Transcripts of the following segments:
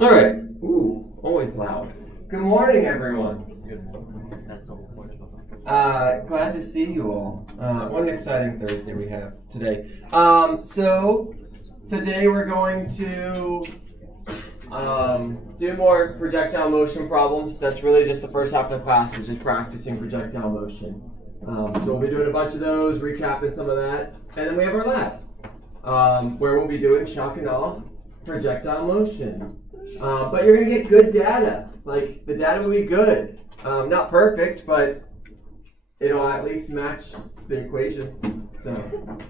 All right. Ooh, always loud. Good morning, everyone. Glad to see you all. What an exciting Thursday we have today. So today we're going to do more projectile motion problems. That's really just the first half of the class is just practicing projectile motion. So we'll be doing a bunch of those, recapping some of that, and then we have our lab where we'll be doing shock and awe projectile motion. But you're going to get good data. Like, the data will be good. Not perfect, but it'll at least match the equation. So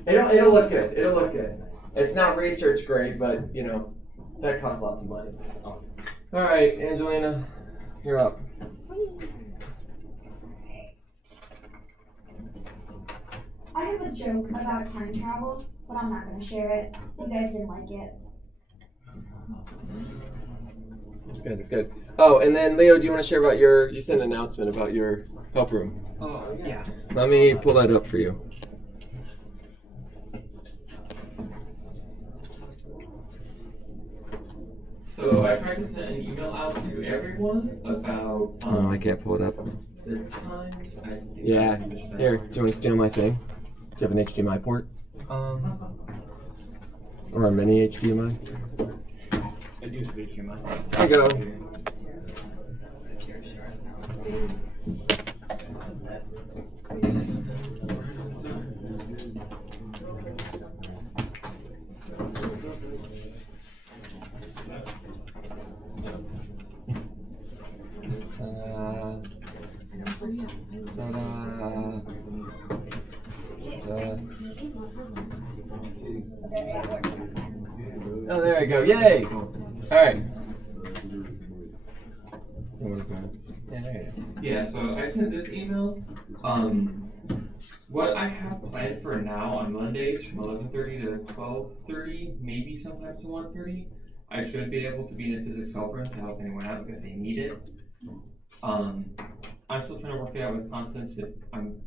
it'll look good. It'll look good. It's not research grade, but, you know, that costs lots of money. All right, Angelina, you're up. I have a joke about time travel, but I'm not going to share it. You guys didn't like it. It's good, it's good. Oh, and then Leo, do you want to share about you sent an announcement about your help room? Oh, yeah. Let me pull that up for you. So I tried to send an email out to everyone about I can't pull it up. the times. Yeah, here, do you want to steal my thing? Do you have an HDMI port? Or a mini HDMI? I do have HDMI. There you go. Oh, there we go. Yay! All right. Yeah, there it is. Yeah, so I sent this email. What I have planned for now on Mondays from 11:30 to 12:30, maybe sometimes to 1:30, I should be able to be in the physics help room to help anyone out if they need it. I'm still trying to work it out with Constance if I'm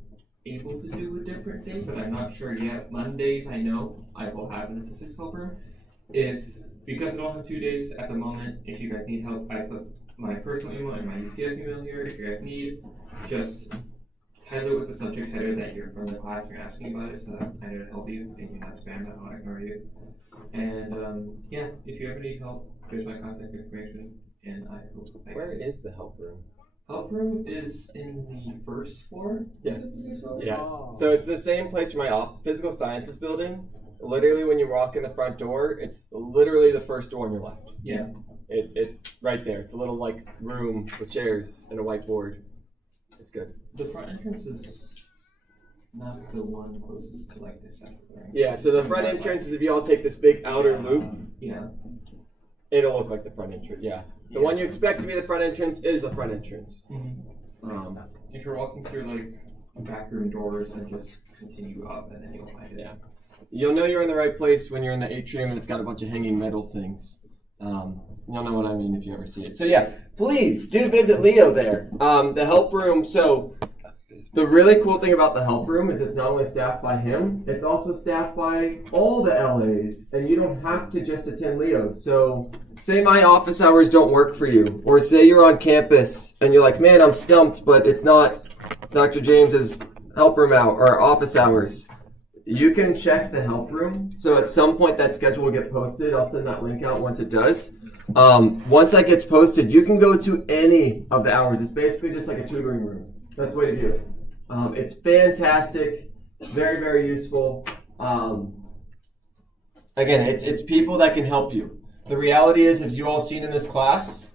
able to do a different day, but I'm not sure yet. Mondays, I know I will have in the physics help room. Because I don't have 2 days at the moment, if you guys need help, I put my personal email and my UCF email here. If you guys need, just title it with the subject header that you're from the class and you're asking about it so that I know to help you and you're not spam that, I'll ignore you. And yeah, if you ever need help, there's my contact information and I hope Where is the help room? Help room is in the first floor. Yeah. Of the physics building? Yeah. Oh. So it's the same place for my physical sciences building. Literally, when you walk in the front door, it's literally the first door on your left. Yeah. It's right there. It's a little like room with chairs and a whiteboard. It's good. The front entrance is not the one closest to like this side, right? Yeah. So the front entrance is if you all take this big outer loop, Yeah. it'll look like the front entrance. Yeah. The one you expect to be the front entrance is the front entrance. If you're walking through like back room doors and just continue up and then you'll find it. Yeah. You'll know you're in the right place when you're in the atrium and it's got a bunch of hanging metal things. You'll know what I mean if you ever see it. So yeah, please do visit Leo there. The help room. So the really cool thing about the help room is it's not only staffed by him, it's also staffed by all the LAs, and you don't have to just attend Leo. So say my office hours don't work for you, or say you're on campus and you're like, man, I'm stumped, but it's not Dr. James's help room out or office hours. You can check the help room. So at some point that schedule will get posted. I'll send that link out once it does. Once that gets posted, you can go to any of the hours. It's basically just like a tutoring room. That's the way to view it. It's fantastic, very, very useful. Again, it's people that can help you. The reality is, as you all seen in this class,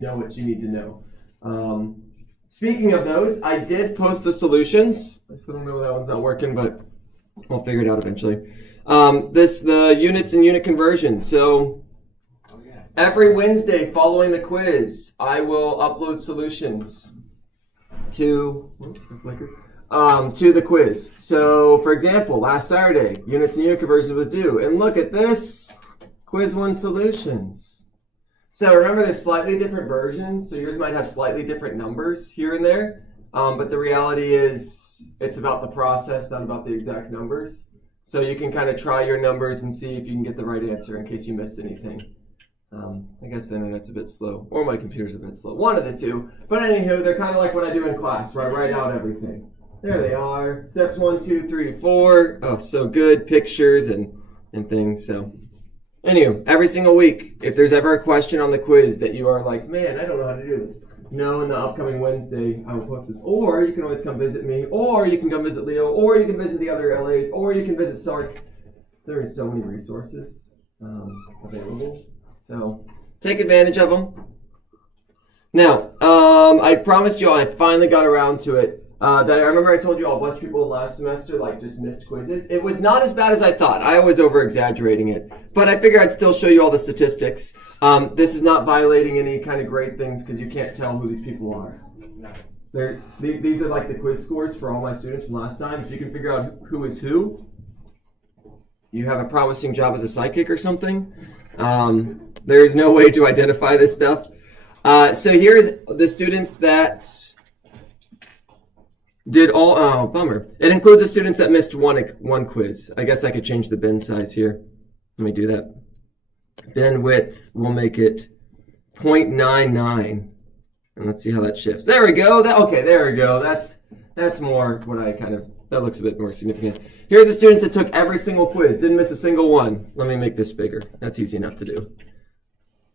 know what you need to know. Speaking of those, I did post the solutions. I still don't know that one's not working, but we'll figure it out eventually. The units and unit conversion. So every Wednesday following the quiz, I will upload solutions to the quiz. So, for example, last Saturday, units and unit conversions was due. And look at this, quiz 1 solutions. So remember, there's slightly different versions, so yours might have slightly different numbers here and there, but the reality is it's about the process, not about the exact numbers. So you can kind of try your numbers and see if you can get the right answer in case you missed anything. I guess the internet's a bit slow, or my computer's a bit slow. One of the two. But anywho, they're kind of like what I do in class, where I write out everything. There they are. Steps 1, 2, 3, 4. Oh, so good. Pictures and things. So, anywho, every single week, if there's ever a question on the quiz that you are like, man, I don't know how to do this. No, in the upcoming Wednesday, I will post this. Or you can always come visit me, or you can come visit Leo, or you can visit the other LAs, or you can visit Sark. There are so many resources available. So take advantage of them. Now, I promised you all, I finally got around to it. That I remember I told you all a bunch of people last semester just missed quizzes. It was not as bad as I thought. I was over-exaggerating it. But I figured I'd still show you all the statistics. This is not violating any kind of grade things because you can't tell who these people are. These are like the quiz scores for all my students from last time. If you can figure out who is who, you have a promising job as a psychic or something. There is no way to identify this stuff. So here's the students that did all, oh, bummer. It includes the students that missed one quiz. I guess I could change the bin size here. Let me do that. Bin width, we'll make it 0.99. And let's see how that shifts. There we go. Okay, there we go. That's more what I that looks a bit more significant. Here's the students that took every single quiz, didn't miss a single one. Let me make this bigger. That's easy enough to do.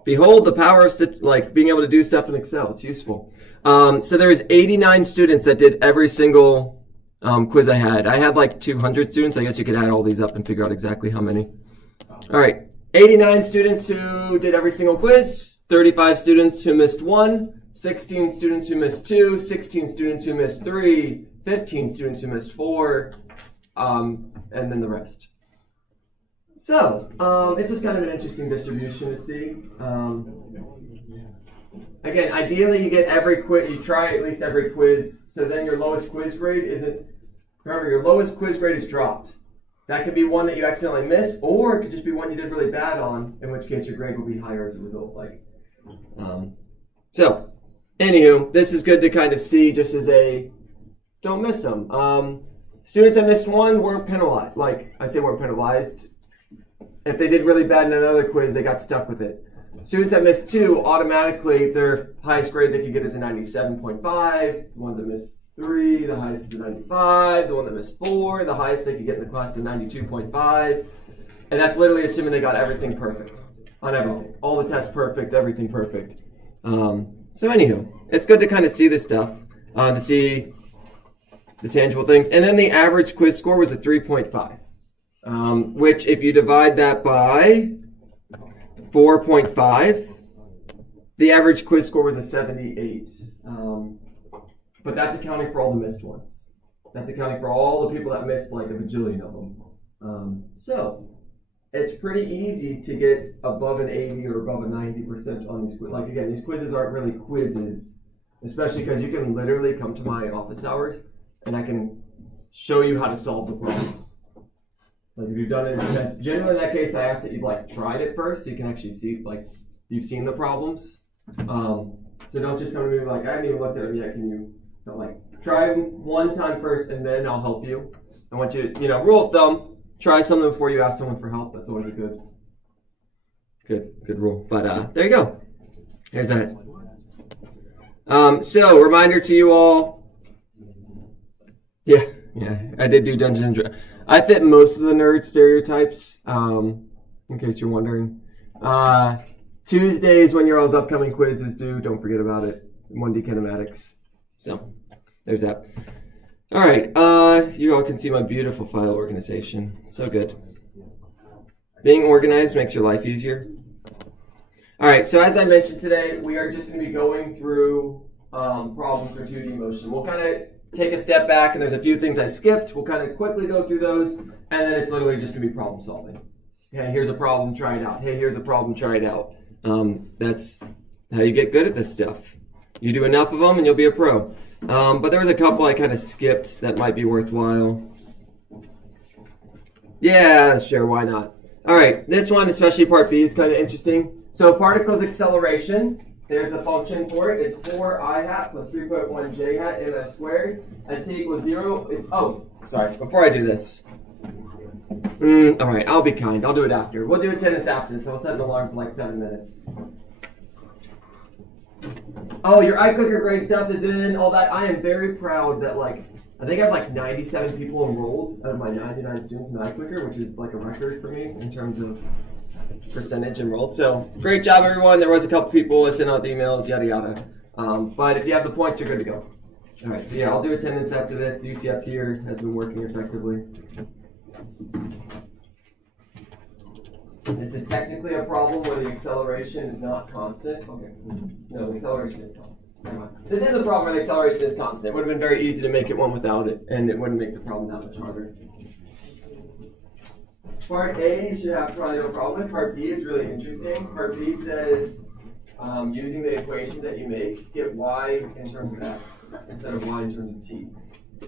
Behold the power of being able to do stuff in Excel. It's useful. So there was 89 students that did every single quiz I had. I had like 200 students. I guess you could add all these up and figure out exactly how many. All right, 89 students who did every single quiz, 35 students who missed one, 16 students who missed two, 16 students who missed three, 15 students who missed four, and then the rest. So, it's just kind of an interesting distribution to see. Again, ideally you get every quiz, you try at least every quiz, so then your lowest quiz grade isn't, remember your lowest quiz grade is dropped. That could be one that you accidentally miss, or it could just be one you did really bad on, in which case your grade will be higher as a result. So, anywho, this is good to kind of see just as a, don't miss them. Students that missed one weren't penalized. Weren't penalized. If they did really bad in another quiz, they got stuck with it. Students that missed two, automatically their highest grade they could get is a 97.5. The one that missed three, the highest is a 95. The one that missed four, the highest they could get in the class is a 92.5. And that's literally assuming they got everything perfect on everything. All the tests perfect, everything perfect. So anywho, it's good to kind of see this stuff, to see the tangible things. And then the average quiz score was a 3.5, which if you divide that by 4.5, the average quiz score was a 78. But that's accounting for all the missed ones. That's accounting for all the people that missed like a bajillion of them. So it's pretty easy to get above an 80 or above a 90% on these quizzes. Like again, these quizzes aren't really quizzes, especially because you can literally come to my office hours and I can show you how to solve the problems. Like if you've done it, generally in that case, I ask that you've tried it first so you can actually see, you've seen the problems. So don't just come to me I haven't even looked at them yet. Can you try them one time first and then I'll help you. I want you to, rule of thumb, try something before you ask someone for help. That's always a good rule. But there you go. Here's that. So reminder to you all. Yeah, I did do Dungeons and Dragons. I fit most of the nerd stereotypes, in case you're wondering. Tuesdays when your all's upcoming quiz is due, don't forget about it. 1D kinematics. So, there's that. All right, you all can see my beautiful file organization. So good. Being organized makes your life easier. All right, so as I mentioned today, we are just going to be going through problems for 2D motion. We'll kind of take a step back, and there's a few things I skipped. We'll kind of quickly go through those, and then it's literally just going to be problem solving. Hey, here's a problem, try it out. Hey, here's a problem, try it out. That's how you get good at this stuff. You do enough of them, and you'll be a pro. But there was a couple I kind of skipped that might be worthwhile. Yeah, sure, why not? All right, this one, especially part B, is kind of interesting. So particles acceleration. There's the function for it. It's 4 I hat plus 3.1 j hat ms squared. At t equals 0, it's, oh, sorry, before I do this, All right, I'll be kind. I'll do it after. We'll do attendance after this. I'll set an alarm for like 7 minutes. Oh, your iClicker grade stuff is in, all that. I am very proud that I think I have like 97 people enrolled out of my 99 students in iClicker, which is like a record for me in terms of percentage enrolled. So great job, everyone. There was a couple people that sent out the emails, yada yada. But if you have the points, you're good to go. All right, so yeah, I'll do attendance after this. The UCF here has been working effectively. This is technically a problem where the acceleration is not constant. Okay. No, the acceleration is constant. Never mind. This is a problem where the acceleration is constant. It would have been very easy to make it one without it, and it wouldn't make the problem that much harder. Part A, you should have probably no problem with. Part B is really interesting. Part B says, using the equations that you make, get y in terms of x instead of y in terms of t.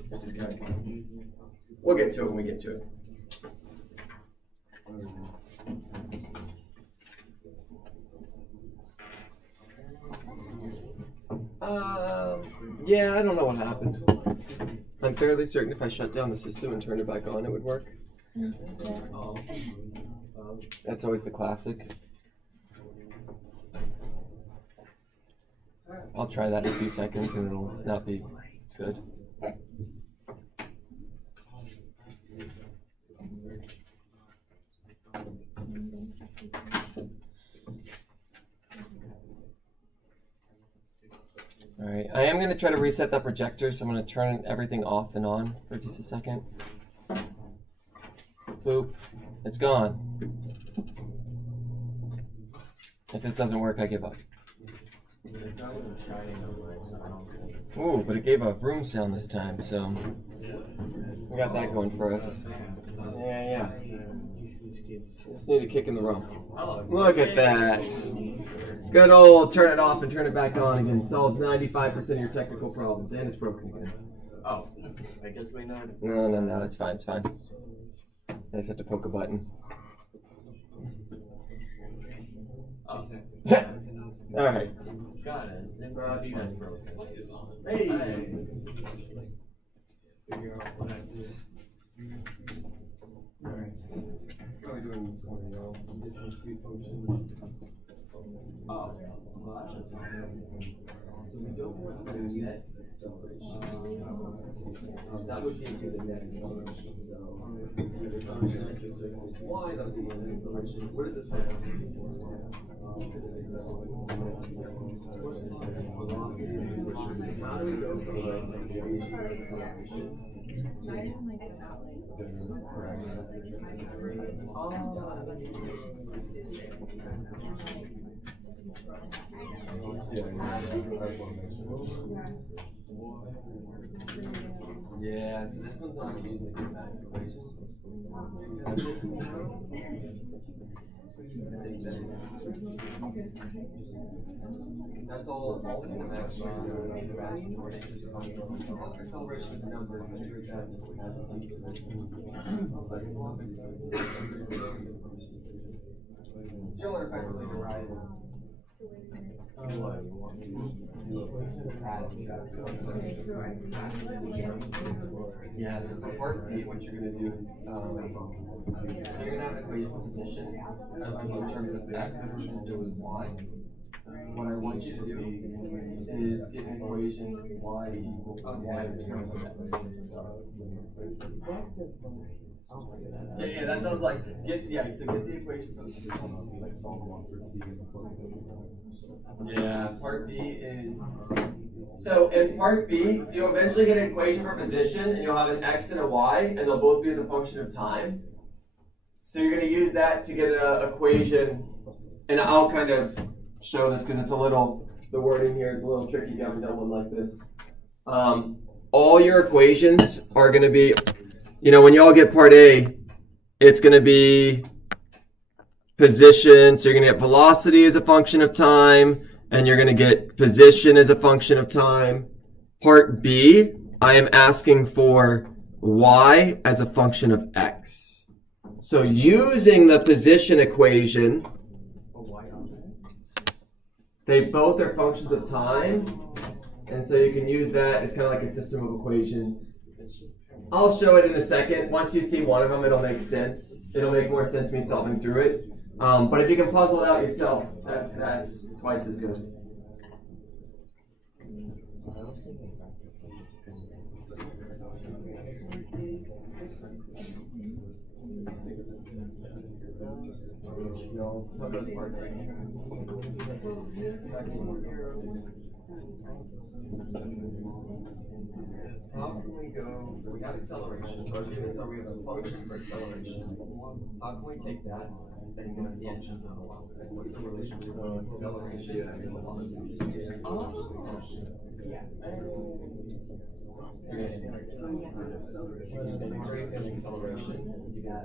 Which is kind of fun. We'll get to it when we get to it. Yeah, I don't know what happened. I'm fairly certain if I shut down the system and turned it back on, it would work. That's always the classic. I'll try that in a few seconds and it'll not be good. Alright, I am going to try to reset that projector, so I'm going to turn everything off and on for just a second. Boop. It's gone. If this doesn't work, I give up. Ooh, but it gave a room sound this time, so we got that going for us. Yeah. Just need a kick in the rump. Look at that. Good old turn it off and turn it back on again. Solves 95% of your technical problems, and it's broken again. Oh, I guess we know it's... No, it's fine, it's fine. I just have to poke a button. Oh. Alright. Got it. Hey! Alright. How are we doing this morning, y'all? Different speed functions. Oh. So we don't want the net acceleration. That would be the net acceleration. So if it's on x equals y, that would be the net acceleration. What is this one? How do we go from the acceleration? Yeah, so this one's not using the max equation. That's all in the max acceleration is a number, but do exactly what we have to so you'll effectively derive yeah, so for part B, what you're going to do is you're going to have an equation for position in terms of x and do with y. What I want you to do is get an equation y equals y in terms of x. Yeah, that sounds like so get the equation for the position. Yeah, part B is so in part B, so you'll eventually get an equation for position and you'll have an x and a y, and they'll both be as a function of time. So you're going to use that to get an equation, and I'll kind of show this because it's the wording here is a little tricky if you haven't done one like this. All your equations are going to be, when you all get part A, it's going to be position, so you're going to get velocity as a function of time, and you're going to get position as a function of time. Part B, I am asking for y as a function of x. So using the position equation, they both are functions of time, and so you can use that. It's kind of like a system of equations. I'll show it in a second. Once you see one of them, it'll make sense. It'll make more sense me solving through it. But if you can puzzle it out yourself, that's twice as good. How can we go, so we have acceleration, so our given are we have a function for acceleration. How can we take that and get a function of velocity? What's the relation between acceleration and velocity? Integrate and acceleration, you got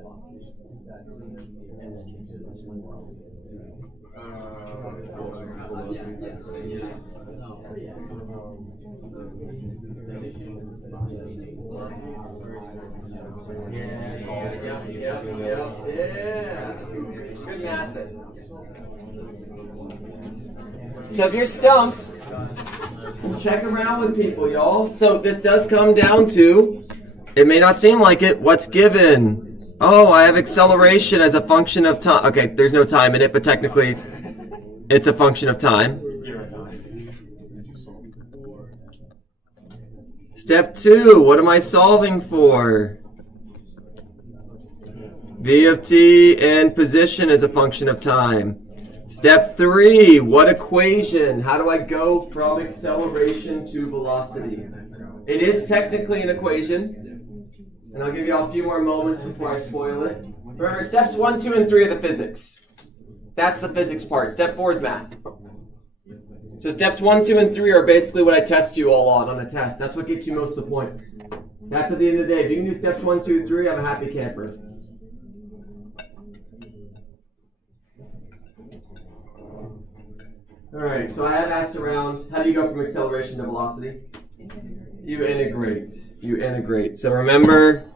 yeah. Good math. So if you're stumped, check around with people, y'all. So this does come down to, it may not seem like it, what's given? Oh, I have acceleration as a function of time. Okay, there's no time in it, but technically it's a function of time. Step 2, what am I solving for? V of t and position is a function of time. Step 3, what equation? How do I go from acceleration to velocity? It is technically an equation, and I'll give you all a few more moments before I spoil it. Remember, steps 1, 2, and 3 are the physics. That's the physics part. Step 4 is math. So steps 1, 2, and 3 are basically what I test you all on a test. That's what gets you most of the points. That's at the end of the day. If you can do steps 1, 2, 3, I'm a happy camper. All right, so I have asked around, how do you go from acceleration to velocity? You integrate. So remember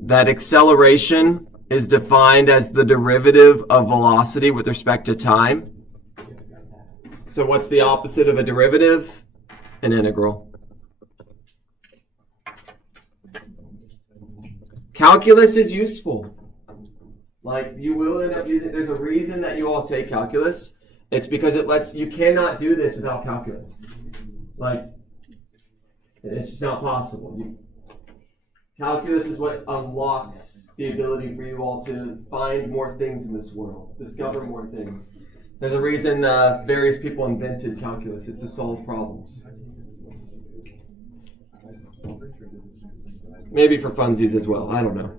that acceleration is defined as the derivative of velocity with respect to time. So what's the opposite of a derivative? An integral. Calculus is useful. Like, you will end up using, there's a reason that you all take calculus. It's because it lets, you cannot do this without calculus. Like, it's just not possible. Calculus is what unlocks the ability for you all to find more things in this world, discover more things. There's a reason various people invented calculus. It's to solve problems. Maybe for funsies as well. I don't know.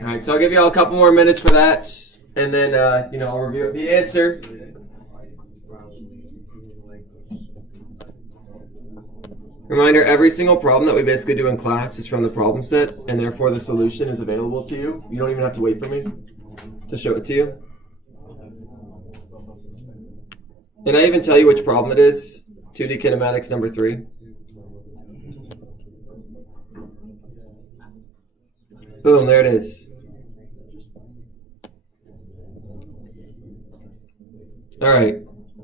All right, so I'll give you all a couple more minutes for that, and then I'll review the answer. Reminder, every single problem that we basically do in class is from the problem set, and therefore the solution is available to you. You don't even have to wait for me to show it to you. And I even tell you which problem it is. 2D kinematics number 3. Boom, there it is. All right.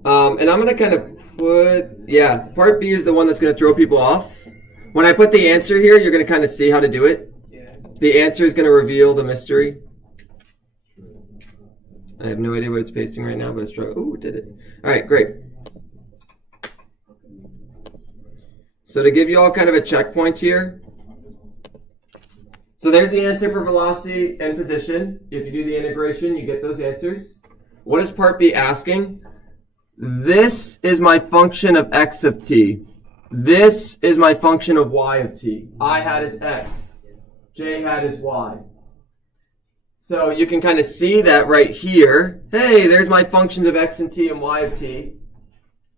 And I'm going to kind of put, part B is the one that's going to throw people off. When I put the answer here, you're going to kind of see how to do it. The answer is going to reveal the mystery. I have no idea what it's pasting right now, but it's trying. Ooh, it did it. All right, great. So to give you all kind of a checkpoint here. So there's the answer for velocity and position. If you do the integration, you get those answers. What is part B asking? This is my function of x of t. This is my function of y of t. I hat is x. J hat is y. So you can kind of see that right here. Hey, there's my functions of x and t and y of t.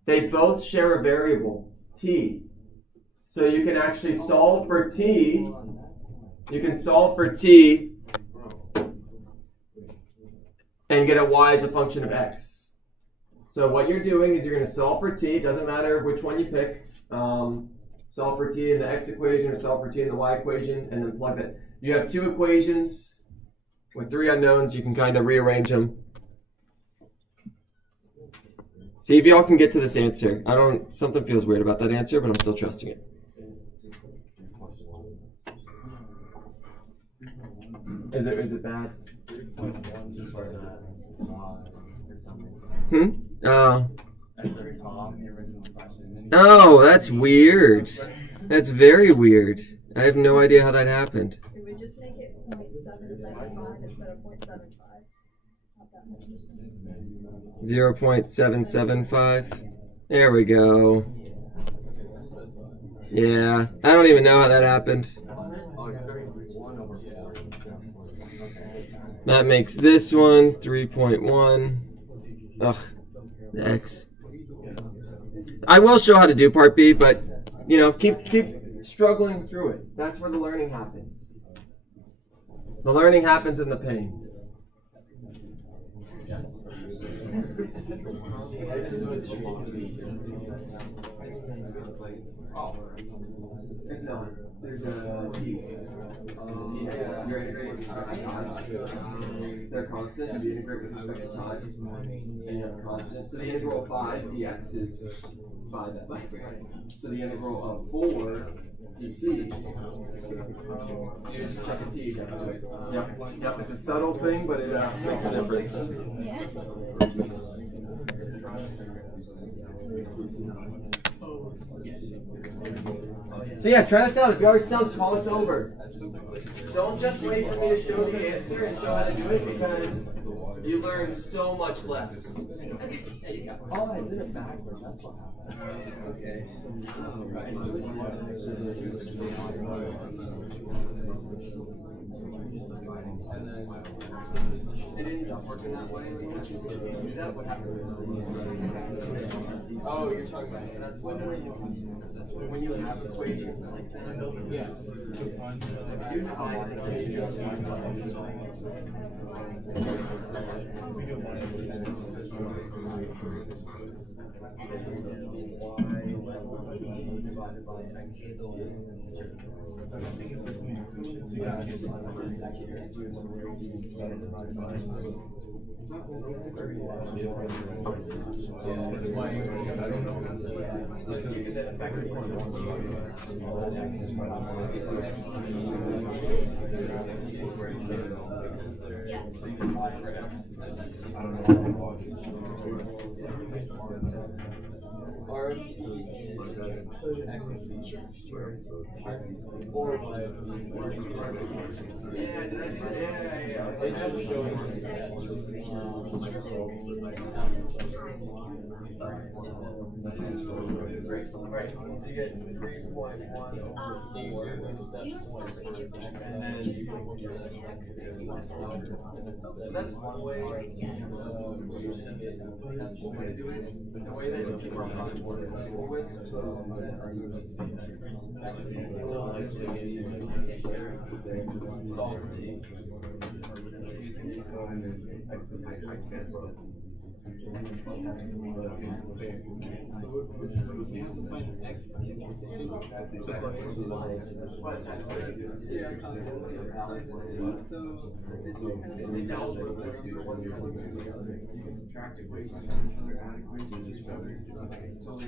They both share a variable, t. So you can actually solve for t. You can solve for t and get a y as a function of x. So what you're doing is you're going to solve for t. It doesn't matter which one you pick. Solve for t in the x equation or solve for t in the y equation, and then plug that. You have 2 equations with 3 unknowns. You can kind of rearrange them See if y'all can get to this answer. Something feels weird about that answer, but I'm still trusting it. Is it bad? Oh, that's weird. That's very weird. I have no idea how that happened. It would just make it 0.775 instead of 0.75. 0.775. There we go. Yeah, I don't even know how that happened. That makes this one 3.1. Ugh, X. I will show how to do part B, but keep struggling through it. That's where the learning happens. The learning happens in the pain. It's not. There's a T. You're integrating times. They're constant. You integrate with respect to time. And you have a constant. So the integral of 5 dx is 5x. So the integral of 4 dt. You just check a T next to it. Yep. It's a subtle thing, but it makes a difference. Yeah. So yeah, try this out. If you are stumped, call us over. Don't just wait for me to show the answer and show how to do it, because you learn so much less. There you go. Oh, I did it backwards. That's what happened. Okay. It ends up working that way. Is that what happens? Oh, you're talking about so that's when you have equations like this. Yeah. You divide the equations. Right, so you get 3.1. So that's one way. That's one way to do it. But the way that you keep our product order with solve T. It's algebra, but you can subtract equations from each other, add equations to each other. It's totally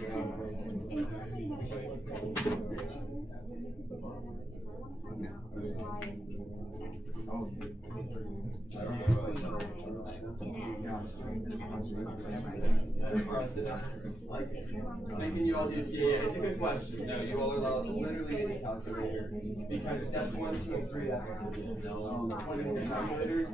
making you all just, yeah, it's a good question. No, you all are literally in the calculator, because steps 1, 2, and 3, that's put it in the calculator.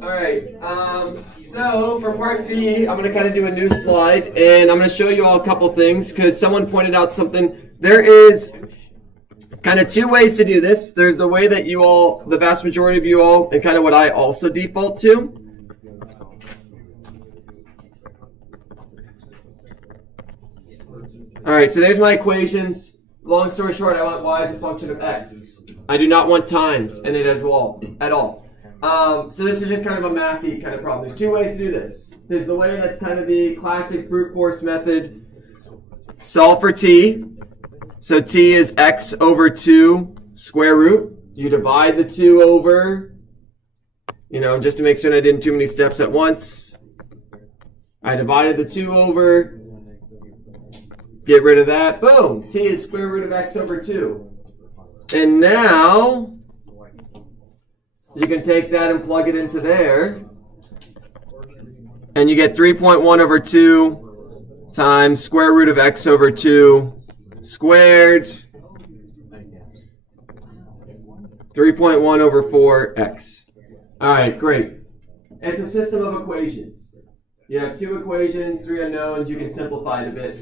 All right, so for part B, I'm going to kind of do a new slide, and I'm going to show you all a couple things, because someone pointed out something. There is kind of 2 ways to do this. There's the way that you all, the vast majority of you all, and kind of what I also default to. All right, so there's my equations. Long story short, I want y as a function of x. I do not want times in it as well, at all. So this is just kind of a mathy kind of problem. There's 2 ways to do this. There's the way that's kind of the classic brute force method. Solve for t. So t is x over 2 square root. You divide the 2 over, just to make certain I didn't too many steps at once. I divided the 2 over. Get rid of that. Boom. T is square root of x over 2. And now, you can take that and plug it into there. And you get 3.1 over 2 times square root of x over 2 squared. 3.1 over 4x. All right, great. It's a system of equations. You have 2 equations, 3 unknowns. You can simplify it a bit.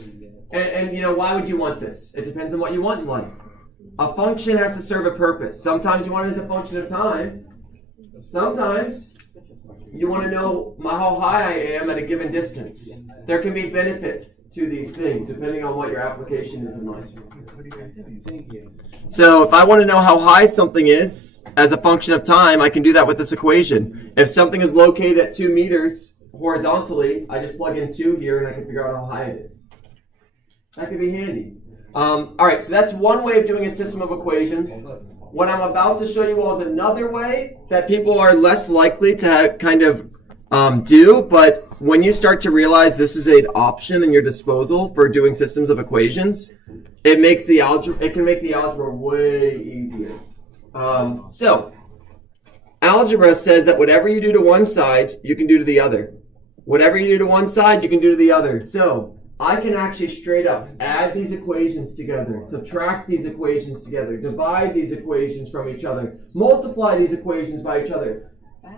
And why would you want this? It depends on what you want in life. A function has to serve a purpose. Sometimes you want it as a function of time. Sometimes you want to know how high I am at a given distance. There can be benefits to these things depending on what your application is in life. So if I want to know how high something is as a function of time, I can do that with this equation. If something is located at 2 meters horizontally, I just plug in 2 here and I can figure out how high it is. That could be handy. All right, so that's one way of doing a system of equations. What I'm about to show you all is another way that people are less likely to kind of do, but when you start to realize this is an option in your disposal for doing systems of equations, it can make the algebra way easier. So, algebra says that whatever you do to one side, you can do to the other. Whatever you do to one side, you can do to the other. So, I can actually straight up add these equations together, subtract these equations together, divide these equations from each other, multiply these equations by each other.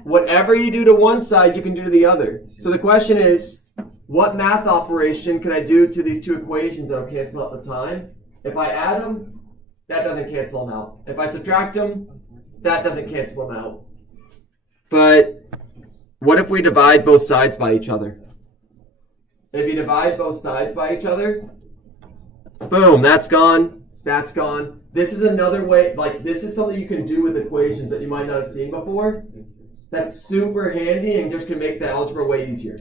Whatever you do to one side, you can do to the other. So the question is, what math operation can I do to these 2 equations that will cancel out the time? If I add them, that doesn't cancel them out. If I subtract them, that doesn't cancel them out. But what if we divide both sides by each other? If you divide both sides by each other, boom, that's gone, that's gone. This is another way, this is something you can do with equations that you might not have seen before. That's super handy and just can make the algebra way easier.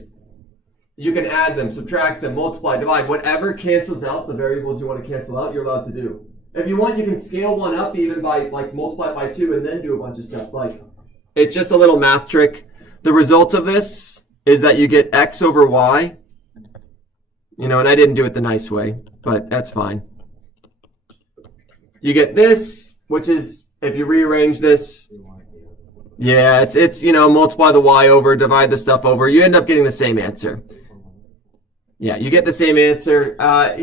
You can add them, subtract them, multiply, divide. Whatever cancels out the variables you want to cancel out, you're allowed to do. If you want, you can scale one up even by, multiply it by 2 and then do a bunch of stuff. It's just a little math trick. The result of this is that you get x over y. And I didn't do it the nice way, but that's fine. You get this, which is, if you rearrange this, yeah, it's multiply the y over, divide the stuff over, you end up getting the same answer. Yeah, you get the same answer. I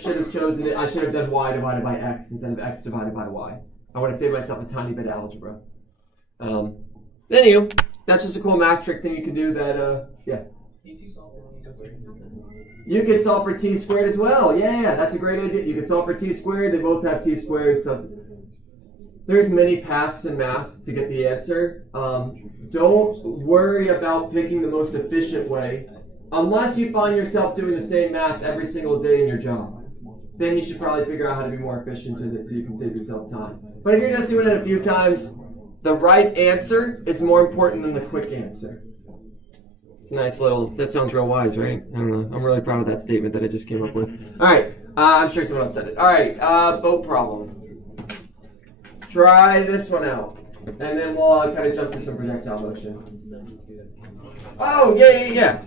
should have chosen it. I should have done y divided by x instead of x divided by y. I would have saved myself a tiny bit of algebra. Anywho, that's just a cool math trick thing you can do that, yeah. You can solve for t squared as well. Yeah, that's a great idea. You can solve for t squared. They both have t squared. So there's many paths in math to get the answer. Don't worry about picking the most efficient way. Unless you find yourself doing the same math every single day in your job. Then you should probably figure out how to be more efficient in it so you can save yourself time. But if you're just doing it a few times, the right answer is more important than the quick answer. It's a nice little, that sounds real wise, right? I don't know. I'm really proud of that statement that I just came up with. All right. I'm sure someone else said it. All right. Boat problem. Try this one out. And then we'll kind of jump to some projectile motion. Oh, yeah.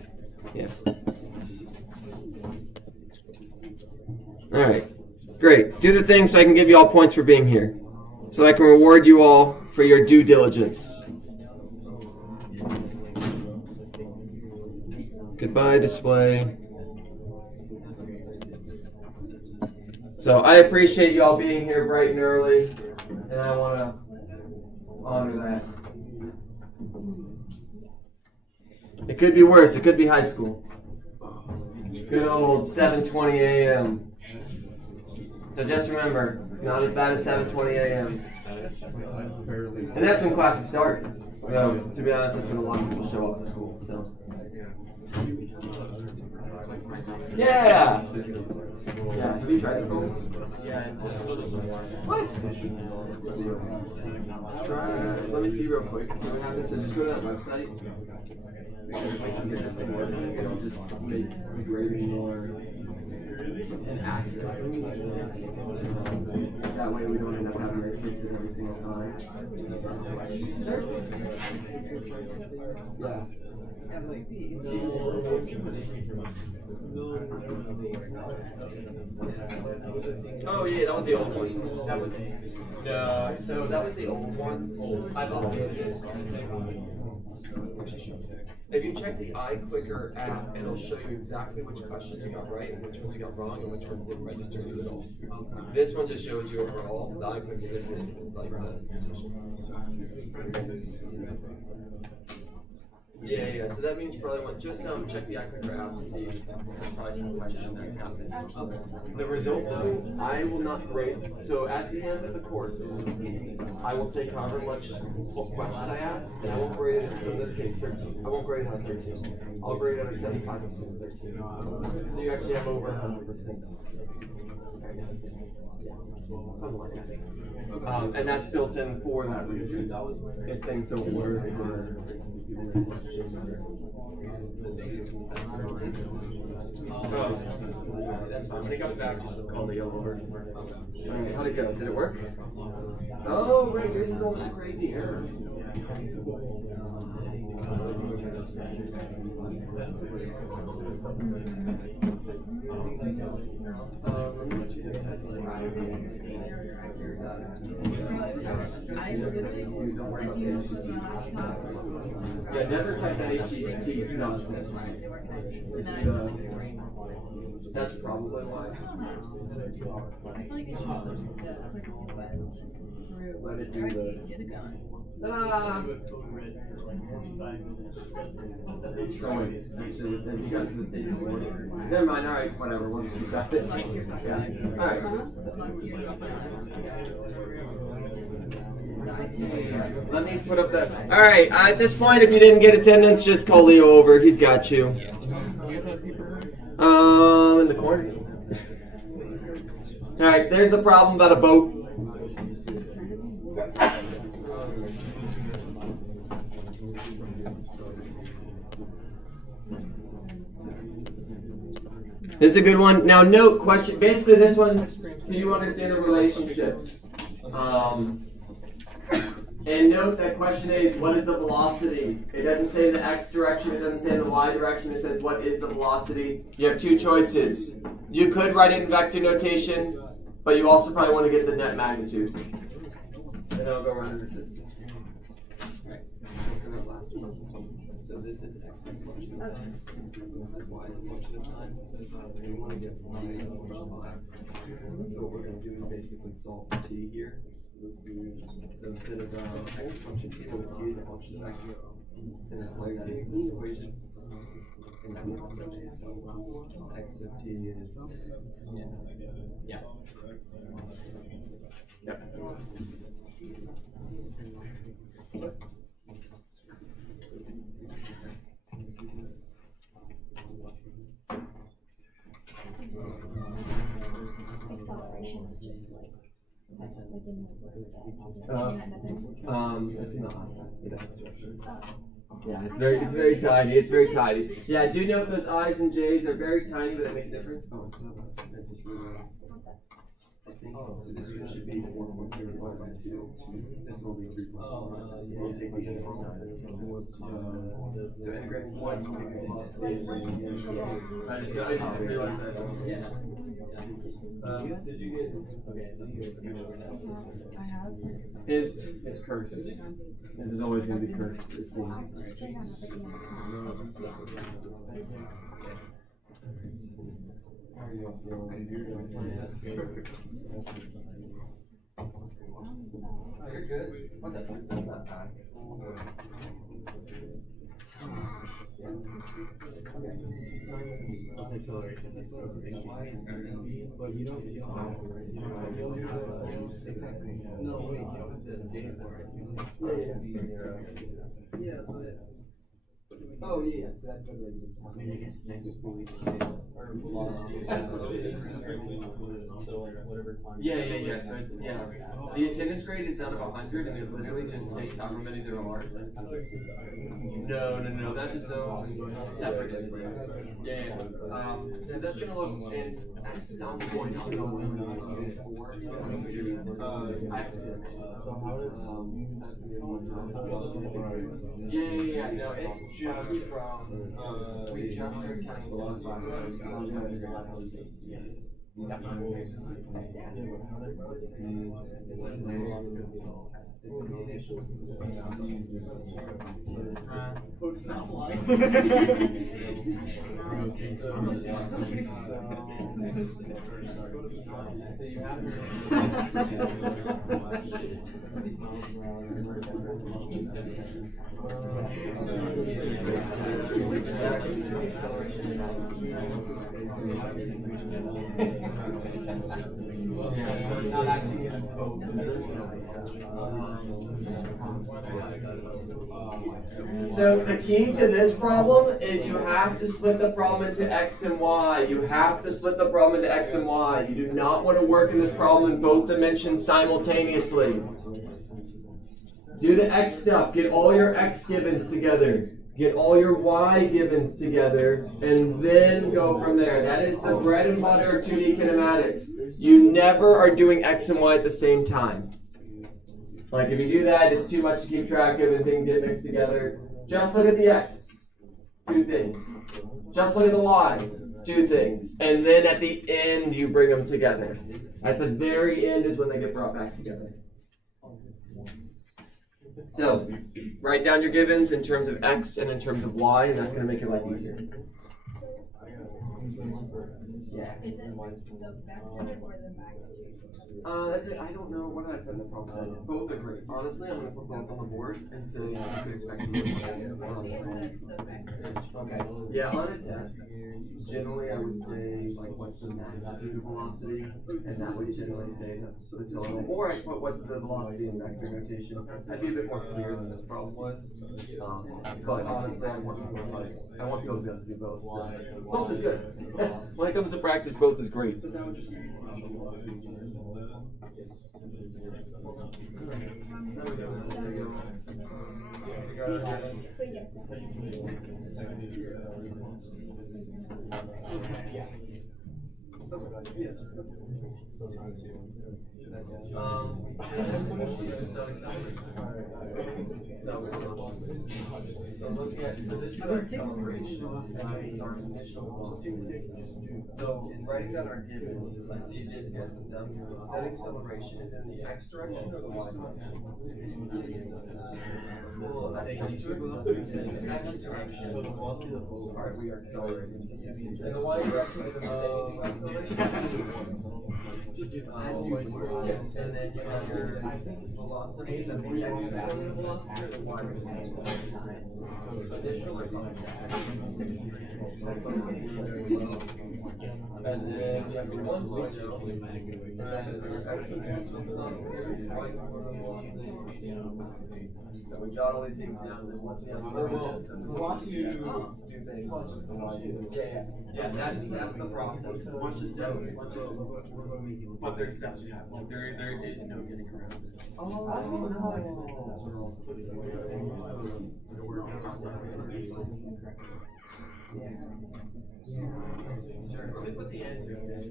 All right. Great. Do the thing so I can give you all points for being here. So I can reward you all for your due diligence. Goodbye, display. So I appreciate you all being here bright and early, and I want to honor that. It could be worse. It could be high school. Good old 7:20 a.m. So just remember, it's not as bad as 7:20 a.m. And that's when classes start. To be honest, that's when a lot of people show up to school. So. Yeah. Have you tried the phone? Yeah, it still doesn't work. What? Try. Let me see real quick. See what happens. So just go to that website. If I can get this thing working, it'll just make the grading more and accurate. That way we don't end up having to fix it every single time. Yeah. Oh yeah, that was the old one. That was no. So that was the old ones. I've updated it. If you check the iClicker app, it'll show you exactly which questions you got right and which ones you got wrong and which ones didn't register in the middle. This one just shows you overall. The iClicker doesn't like the decision. Yeah. So that means you probably want just check the iClicker app to see if there's probably some question that happened. The result though, I will not grade. So at the end of the course, I will take however much questions I ask, and I won't grade it. So in this case, 13. I won't grade it on 13. I'll grade it on 75 versus 13. So you actually have over 100%. Something like that. And that's built in for that reason. If things don't work or that's fine. When I got it back, just call the yellow version. How'd it go? Did it work? Oh, right. Yours is going that crazy error. Yeah, never type that HTTP nonsense. That's probably why. Let it do the. Actually, if you got to the stage before. Never mind, alright, whatever, we'll just use that. Yeah. Alright. Let me put up that. Alright, at this point, if you didn't get attendance, just call Leo over. He's got you. In the corner. Alright, there's the problem about a boat. This is a good one. Now note, question, basically this one's, do you understand the relationships? And note that question A is, what is the velocity? It doesn't say in the x direction, it doesn't say in the y direction, it says what is the velocity? You have two choices. You could write it in vector notation, but you also probably want to get the net magnitude. And then I'll go run the system. Alright, last one. So this is x in function of time. This is y as a function of time. And we want to get y as a function of x. So what we're going to do is basically solve for t here. So instead of x function t, what t is a function of x. And then plug that into this equation. And that will also be so x of t is yeah. Yep. Acceleration is just like it's not. Yeah, it's very tiny. It's very tiny. Yeah, do note those I's and J's are very tiny, but they make a difference. Oh, I just realized. I think so. This one should be 4.0 divided by 2. This will be 3.1. We'll take the integral. So integrating once will be I just realized that. Yeah. Did you get? I have. Is cursed. This is always going to be cursed. It seems. How are you all feeling? Oh, you're good. What's that? Not bad. Acceleration, that's what I'm thinking. But you don't have exactly. No, wait, you don't have the data for it. Yeah, but Oh, yeah, so that's literally just. I mean, I guess technically we can do, or velocity. So like whatever time. Yeah. So yeah, the attendance grade is out of 100, and it literally just takes however many there are. No. That's its own separate entity. Yeah. So that's gonna look, and at some point, I'll go over these four. Yeah. No, it's just from. We just started counting test classes. It's not flying. So the key to this problem is you have to split the problem into X and Y. You have to split the problem into X and Y. You do not want to work in this problem in both dimensions simultaneously. Do the X stuff. Get all your X givens together. Get all your Y givens together, and then go from there. That is the bread and butter of 2D kinematics. You never are doing X and Y at the same time. Like if you do that, it's too much to keep track of and things get mixed together. Just look at the X, do things. Just look at the Y, do things. And then at the end, you bring them together. At the very end is when they get brought back together. So, write down your givens in terms of X and in terms of Y, and that's going to make your life easier. Yeah. Is it the vector or the magnitude? That's it. I don't know. What did I put in the prompt set? Both are great. Honestly, I'm going to put both on the board and say you could expect to I see it says the vector. Okay. Yeah, on a test, generally I would say, like, what's the magnitude of velocity? And that would generally say the total. Or I put what's the velocity in vector notation. That'd be a bit more clear than this problem was. But honestly, I want people to be able to do both. So. Both is good. When it comes to practice, both is great. So looking at, so this is our acceleration, and this is our initial velocity. So in writing down our givens, I see you did get them done. That acceleration is in the X direction or the Y direction? Well, that's in the X direction. Alright, we are accelerating. And the Y direction is the same acceleration? And then you have your velocity is in the X direction velocity or the Y direction? Initial or final? And then you have your one window, and then your exponential velocity, y velocity. So we jot all these things down, and once we have velocity, do things. Yeah, that's the process. Watch the steps. But there's steps you have, like there is no getting around it. Let me put the answer in this.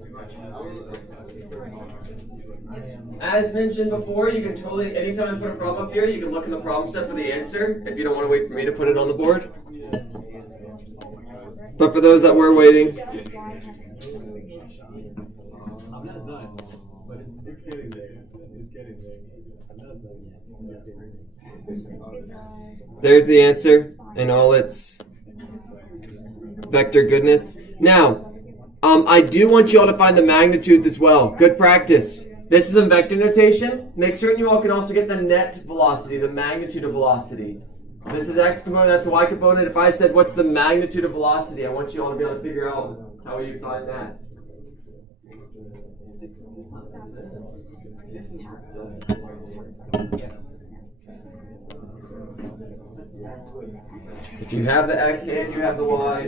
As mentioned before, you can totally, anytime I put a problem up here, you can look in the problem set for the answer if you don't want to wait for me to put it on the board. But for those that were waiting, I'm not done, but it's getting there. It's getting there. I'm not done yet. there's the answer in all its vector goodness. Now, I do want you all to find the magnitudes as well. Good practice. This is in vector notation. Make certain you all can also get the net velocity, the magnitude of velocity. This is X component, that's Y component. If I said, what's the magnitude of velocity, I want you all to be able to figure out how you find that. If you have the x and you have the y,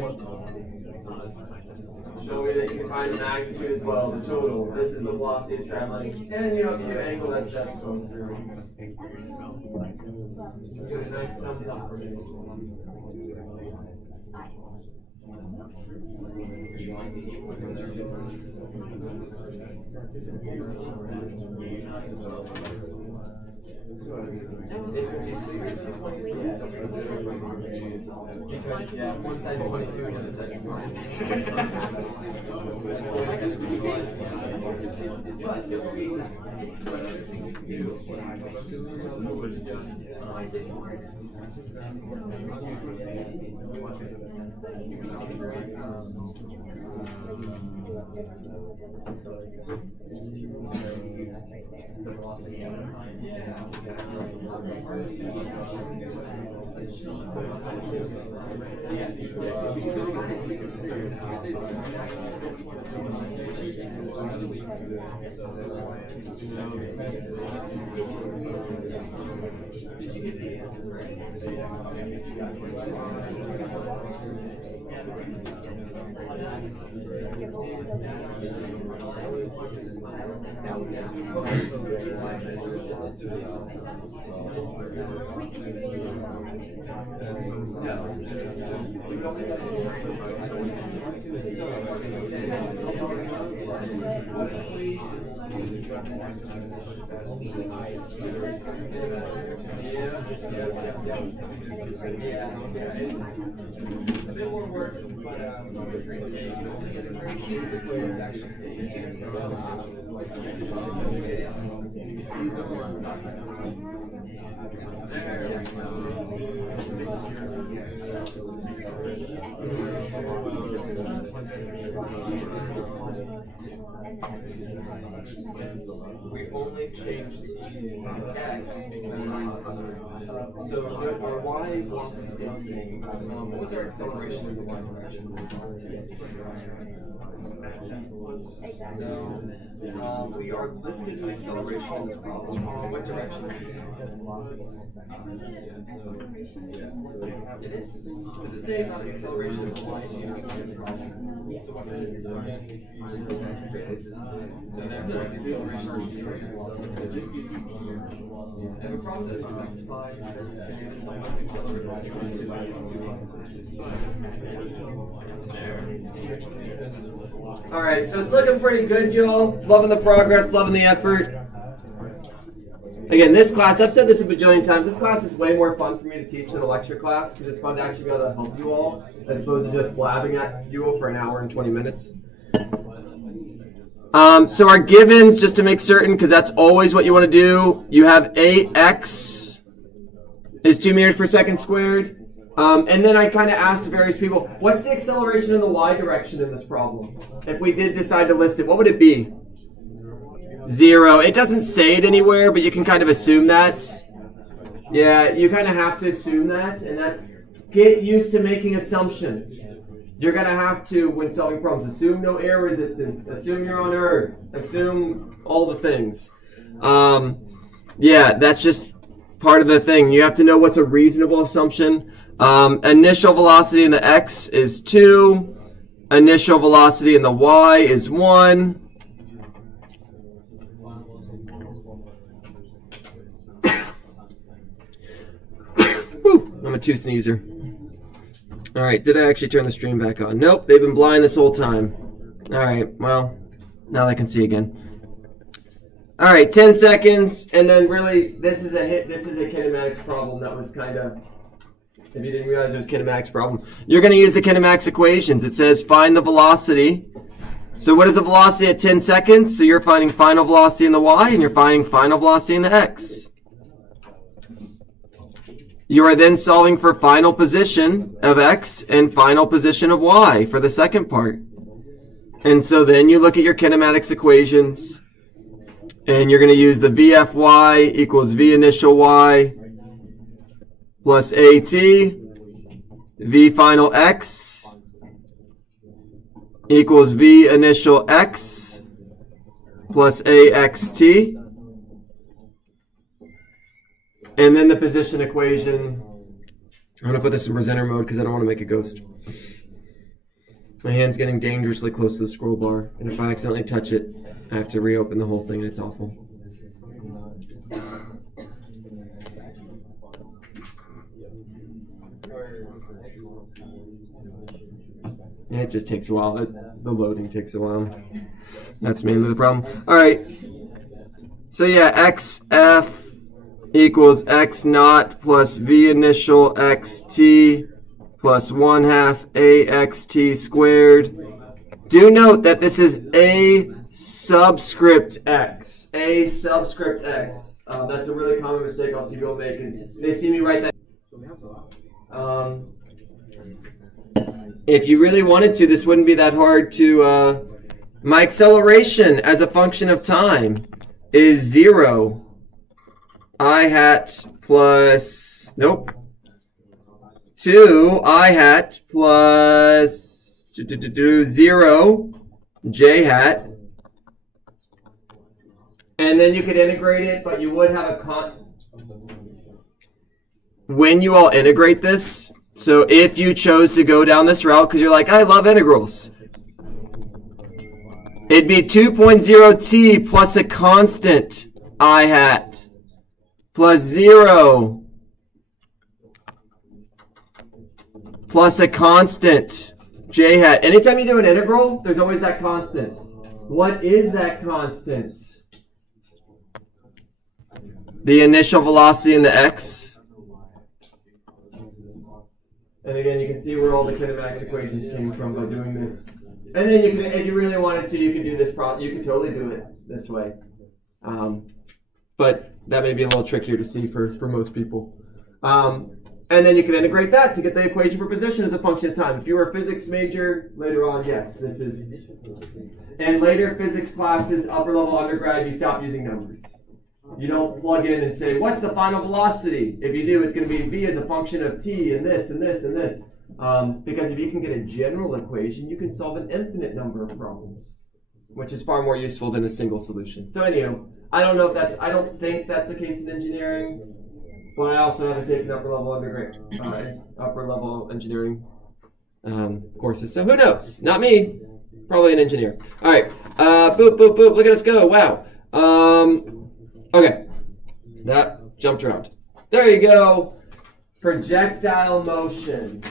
show me that you can find the magnitude as well, the total. This is the velocity it's traveling. And you know, if you do angle, that's going through. Get a nice thumbs up for me. Because, yeah, one side's 22 and the other side's We only changed the x because so our y velocity stayed the same. What was our acceleration in the y direction? So we are listed in acceleration in this problem. What direction is it? It is. Does it say about acceleration of the y in the problem? So what it is? So therefore, acceleration is 0 and the problem doesn't specify saying someone's acceleration. All right, so it's looking pretty good, y'all. Loving the progress, loving the effort. Again, this class, I've said this a bajillion times, this class is way more fun for me to teach than a lecture class because it's fun to actually be able to help you all as opposed to just blabbing at you all for an hour and 20 minutes. So our givens, just to make certain, because that's always what you want to do, you have 8x is 2 meters per second squared. And then I kind of asked various people, what's the acceleration in the y direction in this problem? If we did decide to list it, what would it be? 0. It doesn't say it anywhere, but you can kind of assume that. Yeah, you kind of have to assume that, and that's get used to making assumptions. You're going to have to, when solving problems, assume no air resistance, assume you're on Earth, assume all the things. Yeah, that's just part of the thing. You have to know what's a reasonable assumption. Initial velocity in the x is 2. Initial velocity in the y is 1. Woo, I'm a 2 sneezer. All right, did I actually turn the stream back on? Nope, they've been blind this whole time. All right, well, now they can see again. All right, 10 seconds, and then really, this is a kinematics problem that was kind of, if you didn't realize it was a kinematics problem. You're going to use the kinematics equations. It says find the velocity. So what is the velocity at 10 seconds? So you're finding final velocity in the y, and you're finding final velocity in the x. You are then solving for final position of x and final position of y for the second part. And so then you look at your kinematics equations, and you're going to use the VFY equals V initial y plus AT, V final x equals V initial x plus AXT. And then the position equation I'm gonna put this in presenter mode because I don't want to make a ghost. My hand's getting dangerously close to the scroll bar, and if I accidentally touch it, I have to reopen the whole thing, and it's awful. And it just takes a while. The loading takes a while. That's mainly the problem. All right. So yeah, xf equals x naught plus v initial xt plus 1/2 axt squared. Do note that this is a subscript x. A subscript x. That's a really common mistake I'll see people make is they see me write that. If you really wanted to, this wouldn't be that hard to. My acceleration as a function of time is 0. I hat plus, nope, 2 I hat plus 0 j hat. And then you could integrate it, but you would have a when you all integrate this, so if you chose to go down this route because you're like, I love integrals, it'd be 2.0t plus a constant I hat plus 0 plus a constant j hat. Anytime you do an integral, there's always that constant. What is that constant? The initial velocity in the x. And again, you can see where all the kinematics equations came from by doing this. And then you can, if you really wanted to, you could do this. You could totally do it this way. But that may be a little trickier to see for most people. And then you can integrate that to get the equation for position as a function of time. If you were a physics major later on, yes, this is. In later physics classes, upper level undergrad, you stop using numbers. You don't plug in and say, what's the final velocity? If you do, it's going to be v as a function of t and this and this and this. Because if you can get a general equation, you can solve an infinite number of problems, which is far more useful than a single solution. So anyhow, I don't think that's the case in engineering, but I also haven't taken upper level engineering courses. So who knows? Not me. Probably an engineer. All right. Boop, boop, boop. Look at us go. Wow. Okay. That jumped around. There you go. Projectile motion.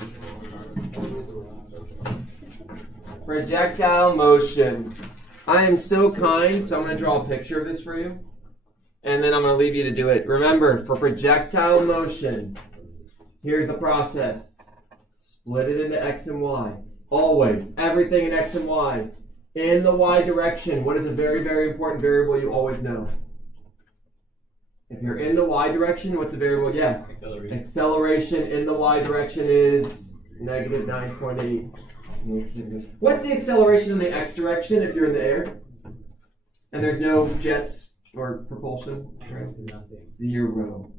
Projectile motion. I am so kind, so I'm going to draw a picture of this for you. And then I'm going to leave you to do it. Remember, for projectile motion, here's the process. Split it into x and y. Always. Everything in x and y. In the y direction, what is a very, very important variable you always know? If you're in the y direction, what's the variable? Yeah. Acceleration. Acceleration in the y direction is negative 9.8. What's the acceleration in the x direction if you're in the air? And there's no jets or propulsion? Right? 0.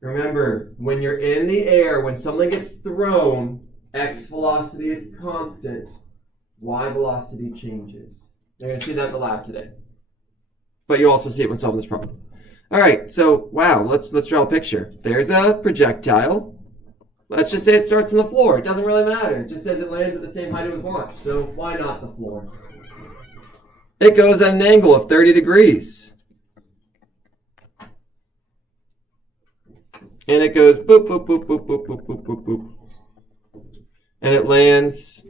Remember, when you're in the air, when something gets thrown, x velocity is constant, y velocity changes. You're going to see that in the lab today. But you also see it when solving this problem. All right, so wow, let's draw a picture. There's a projectile. Let's just say it starts on the floor. It doesn't really matter. It just says it lands at the same height it was launched. So why not the floor? It goes at an angle of 30 degrees. And it goes boop, boop, boop, boop, boop, boop, boop, boop, boop. And it lands.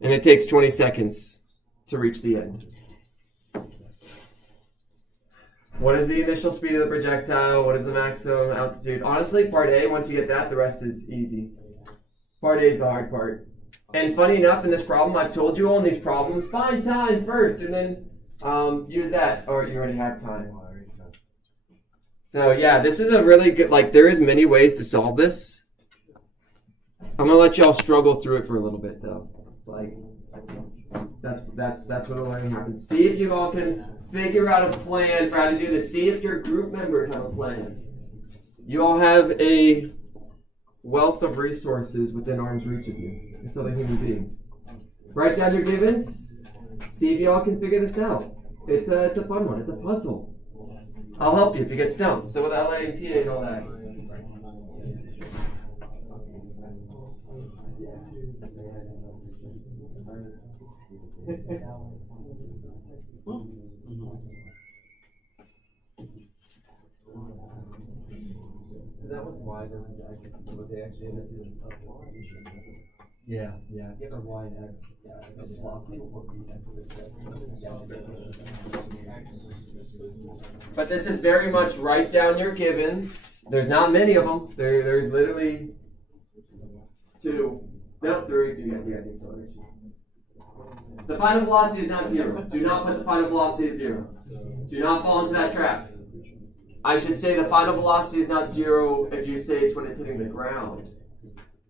And it takes 20 seconds to reach the end. What is the initial speed of the projectile? What is the maximum altitude? Honestly, part A, once you get that, the rest is easy. Part A is the hard part. And funny enough, in this problem, I've told you all in these problems, find time first, and then use that. Or you already have time. So yeah, this is a really good, there is many ways to solve this. I'm going to let you all struggle through it for a little bit, though. That's what learning happens. See if you all can figure out a plan for how to do this. See if your group members have a plan. You all have a wealth of resources within arm's reach of you. It's other human beings. Write down your givens. See if you all can figure this out. It's a fun one. It's a puzzle. I'll help you if you get stumped. So with LA and TA and all that. That one's Y versus X. So what they actually end up doing. Yeah. If you have a Y and X, the velocity will be X. But this is very much write down your givens. There's not many of them. There's literally 2. No, 3. You got the acceleration. The final velocity is not 0. Do not put the final velocity as 0. Do not fall into that trap. I should say the final velocity is not 0 if you say it's when it's hitting the ground.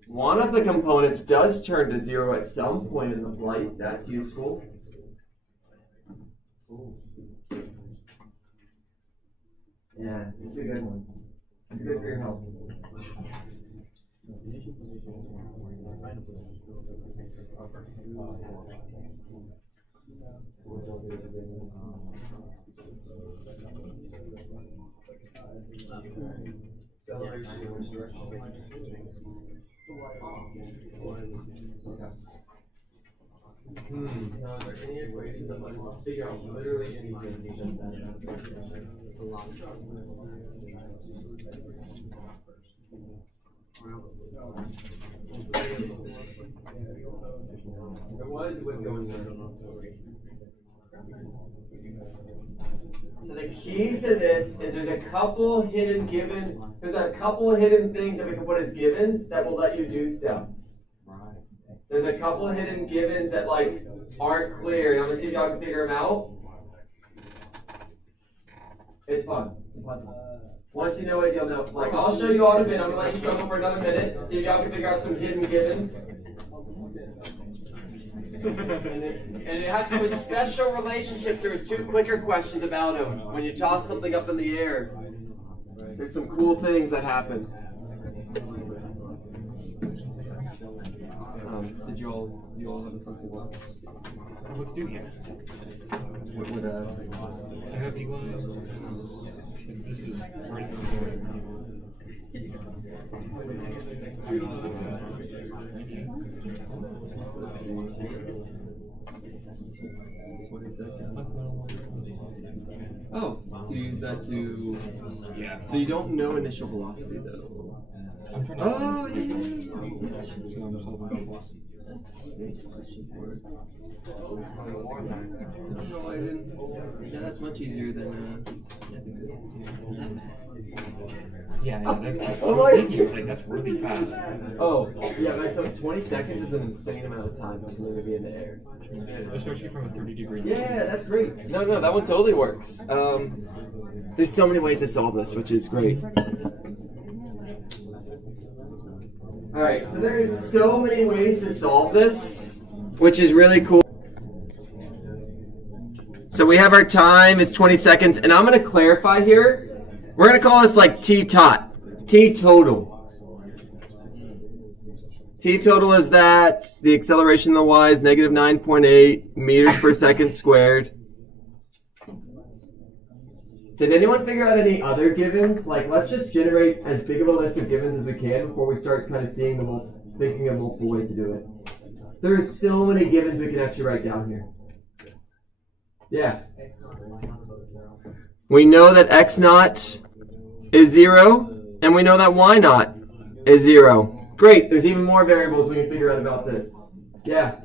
One of the components does turn to 0 at some point in the flight. That's useful. Yeah, it's a good one. It's good for your health. Now, are there any equations that let us figure out literally anything because There was, it would go in there. So the key to this is there's a couple hidden things that we can put as givens that will let you do stuff. There's a couple of hidden givens that like aren't clear, and I'm gonna see if y'all can figure them out. It's fun. It's fun. Once you know it, you'll know. Like I'll show you all in a minute. I'm gonna let you struggle for another minute. See if y'all can figure out some hidden givens. And it has to do with special relationships. There's 2 clicker questions about them. When you toss something up in the air, there's some cool things that happen. Did you all have a sense of what? Let's do here. What would I hope you want. This is right So let's see. 20 seconds. Oh, so you use that to. Yeah. So you don't know initial velocity though. I'm trying to. Oh, yeah. So I'm solving velocity. Yeah, that's much easier than. Yeah, I was thinking, I was like, that's really fast. Oh, yeah, but so 20 seconds is an insane amount of time for something to be in the air. Especially from a 30-degree. Yeah, that's great. No, that one totally works. There's so many ways to solve this, which is great. Alright, so there's so many ways to solve this, which is really cool. So we have our time, it's 20 seconds, and I'm going to clarify here. We're going to call this like T-tot, T-total. T-total is that the acceleration of the y is negative 9.8 meters per second squared. Did anyone figure out any other givens? Like, let's just generate as big of a list of givens as we can before we start kind of seeing thinking of multiple ways to do it. There's so many givens we can actually write down here. Yeah. We know that x naught is 0, and we know that y naught is 0. Great, there's even more variables we can figure out about this. Yeah.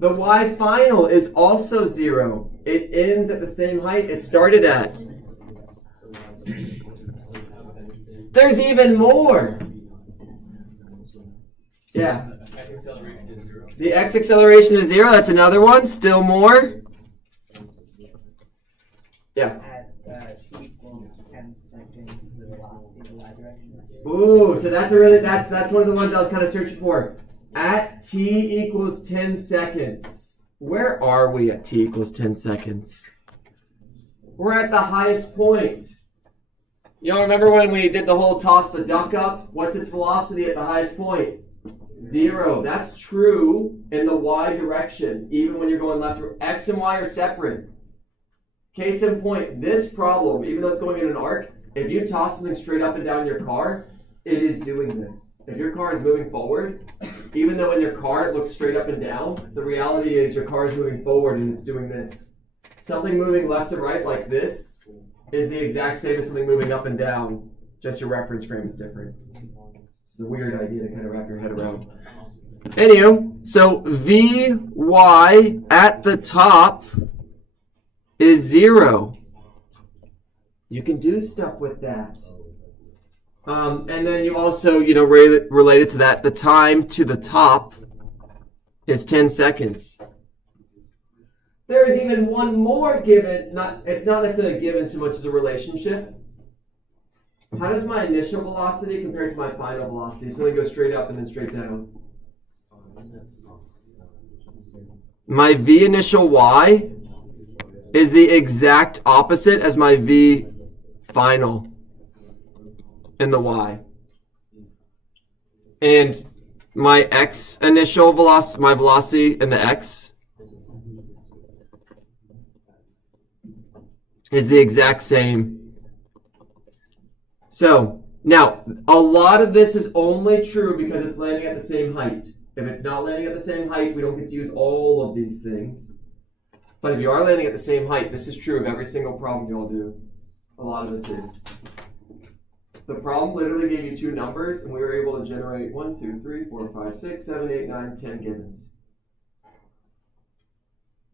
The y final is also 0. It ends at the same height it started at. There's even more. Yeah. The x acceleration is 0. That's another one. Still more. Yeah. At t equals 10 seconds, the velocity of the y direction. Ooh, so that's one of the ones I was kind of searching for. At t equals 10 seconds. Where are we at t equals 10 seconds? We're at the highest point. Y'all remember when we did the whole toss the duck up? What's its velocity at the highest point? 0. That's true in the y direction, even when you're going left. X and y are separate. Case in point, this problem, even though it's going in an arc, if you toss something straight up and down your car, it is doing this. If your car is moving forward, even though in your car it looks straight up and down, the reality is your car is moving forward and it's doing this. Something moving left to right like this is the exact same as something moving up and down, just your reference frame is different. It's a weird idea to kind of wrap your head around. Anywho, so Vy at the top is 0. You can do stuff with that. And then you also, related to that, the time to the top is 10 seconds. There is even one more given, it's not necessarily a given so much as a relationship. How does my initial velocity compare to my final velocity? So let me go straight up and then straight down. My V initial Y is the exact opposite as my V final in the Y. And my X initial velocity, my velocity in the X is the exact same. So, now, a lot of this is only true because it's landing at the same height. If it's not landing at the same height, we don't get to use all of these things. But if you are landing at the same height, this is true of every single problem you all do. A lot of this is. The problem literally gave you 2 numbers, and we were able to generate 1, 2, 3, 4, 5, 6, 7, 8, 9, 10 givens.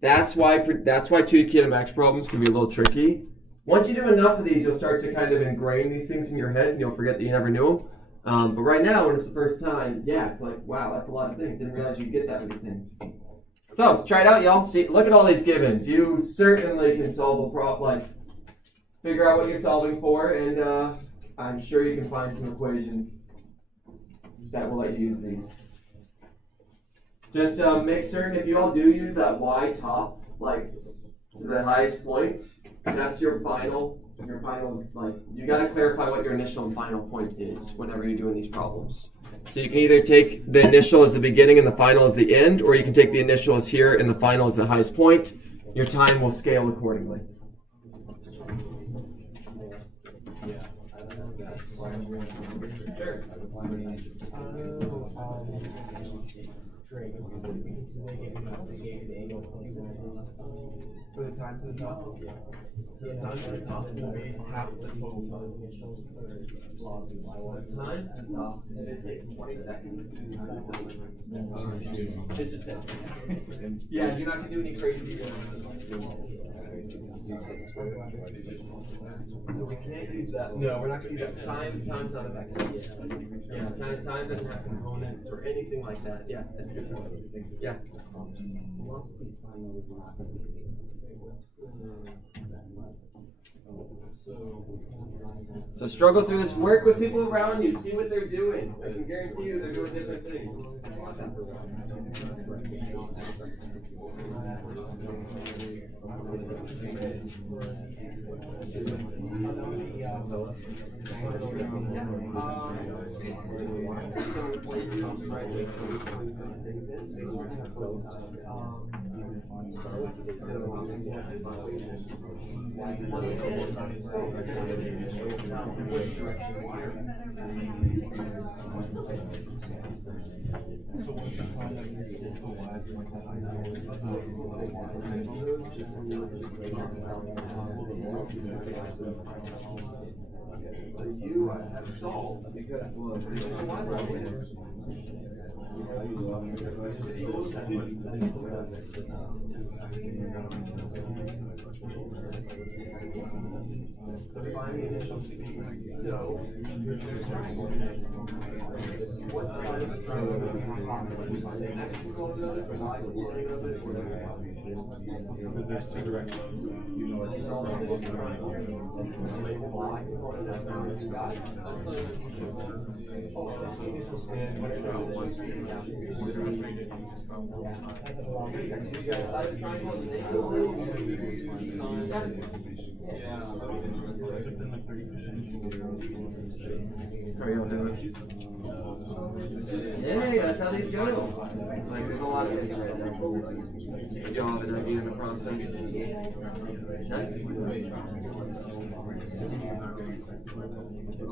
That's why 2D kinematics problems can be a little tricky. Once you do enough of these, you'll start to kind of ingrain these things in your head, and you'll forget that you never knew them. But right now, when it's the first time, yeah, it's like, wow, that's a lot of things. Didn't realize you'd get that many things. So, try it out, y'all. See, look at all these givens. You certainly can solve a problem, figure out what you're solving for, and I'm sure you can find some equations that will let you use these. Just make certain if you all do use that Y top, to the highest point, that's your final. Your final is you got to clarify what your initial and final point is whenever you're doing these problems. So you can either take the initial as the beginning and the final as the end, or you can take the initial as here and the final as the highest point. Your time will scale accordingly. Sure. For the time to the top? So the time to the top will be half the total time. Time to the top, and it takes 20 seconds to do this. It's just it. Yeah, you're not going to do any crazy. So we can't use that. No, we're not going to use that. Time's not effective. Yeah, time doesn't have components or anything like that. Yeah, that's a good one. Yeah. So struggle through this. Work with people around you. See what they're doing. I can guarantee you they're doing different things. So you have solved because because there's 2 directions. within the 30%. How are y'all doing? Yay, that's how these go. Like, there's a lot of things right now. Y'all have an idea in the process? Nice.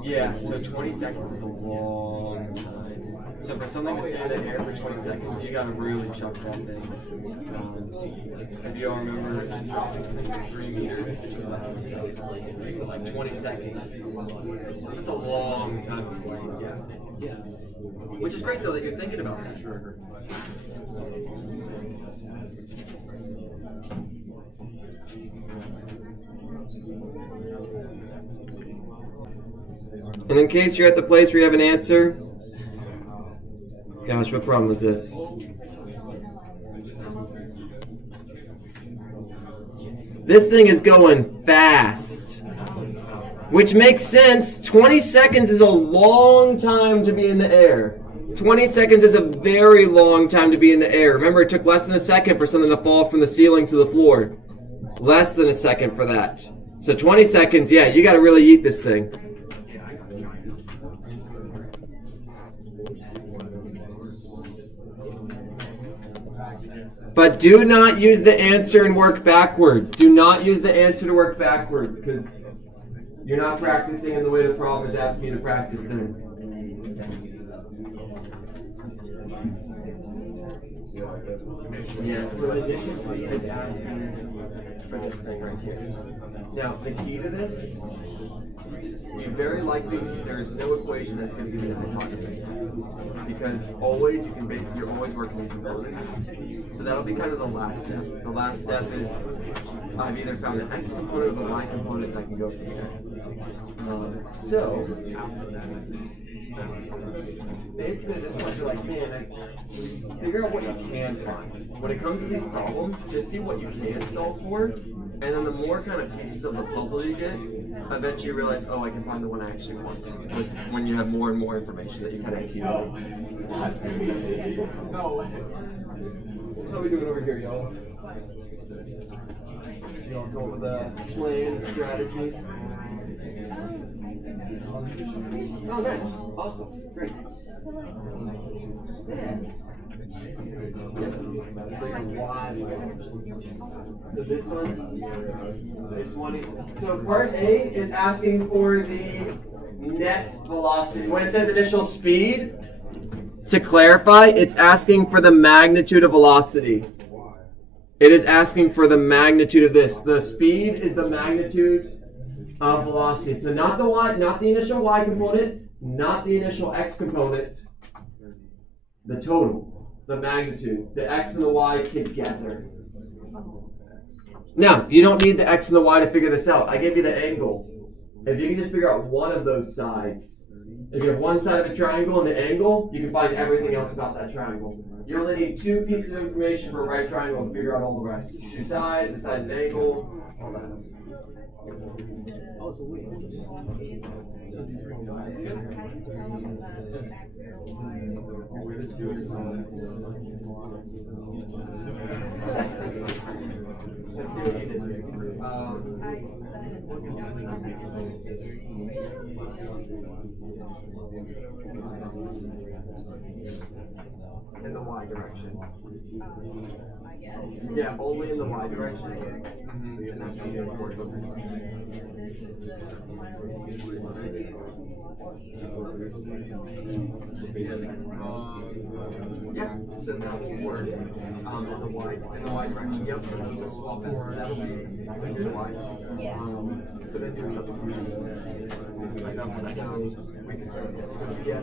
Yeah, so 20 seconds is a long time. So for something to stay in the air for 20 seconds, you gotta really chuck that thing. If you all remember, dropping something for 3 meters, so like 20 seconds. That's a long time of flight. Yeah. Which is great though that you're thinking about that. Sure. And in case you're at the place where you have an answer, gosh, what problem is this? This thing is going fast, which makes sense. 20 seconds is a long time to be in the air. 20 seconds is a very long time to be in the air. Remember, it took less than a second for something to fall from the ceiling to the floor. Less than a second for that. So 20 seconds, yeah, you got to really eat this thing. But do not use the answer and work backwards. Do not use the answer to work backwards, because you're not practicing in the way the problem is asking you to practice then. Yeah, so initial speed is asking for this thing right here. Now, the key to this, you very likely, there's no equation that's going to give you the hypotenuse. Because always, you're always working in components. So that'll be kind of the last step. The last step is, I've either found an x component or the y component, and I can go from there. So, basically at this point you're like, man, figure out what you can find. When it comes to these problems, just see what you can solve for, and then the more kind of pieces of the puzzle you get, I bet you realize, oh, I can find the one I actually want, when you have more and more information that you kind of accumulate. No. How are we doing over here, y'all? Y'all go with a plan, strategies? Oh, nice. Awesome. Great. So this one is 20. So part A is asking for the net velocity. When it says initial speed, to clarify, it's asking for the magnitude of velocity. It is asking for the magnitude of this. The speed is the magnitude of velocity. So not the y, not the initial y component, not the initial x component, the total, the magnitude, the x and the y together. Now, you don't need the x and the y to figure this out. I gave you the angle. If you can just figure out one of those sides, if you have one side of a triangle and the angle, you can find everything else about that triangle. You only need 2 pieces of information for a right triangle to figure out all the rest. 2 sides, the side of the angle, all that. Let's see what you did here. In the y direction. I guess. Yeah, only in the y direction. And that's how you work over This is the final yeah, so that will work in the y direction. Yep, so just swap it. So that'll be to the y. So then do a substitution. So we can get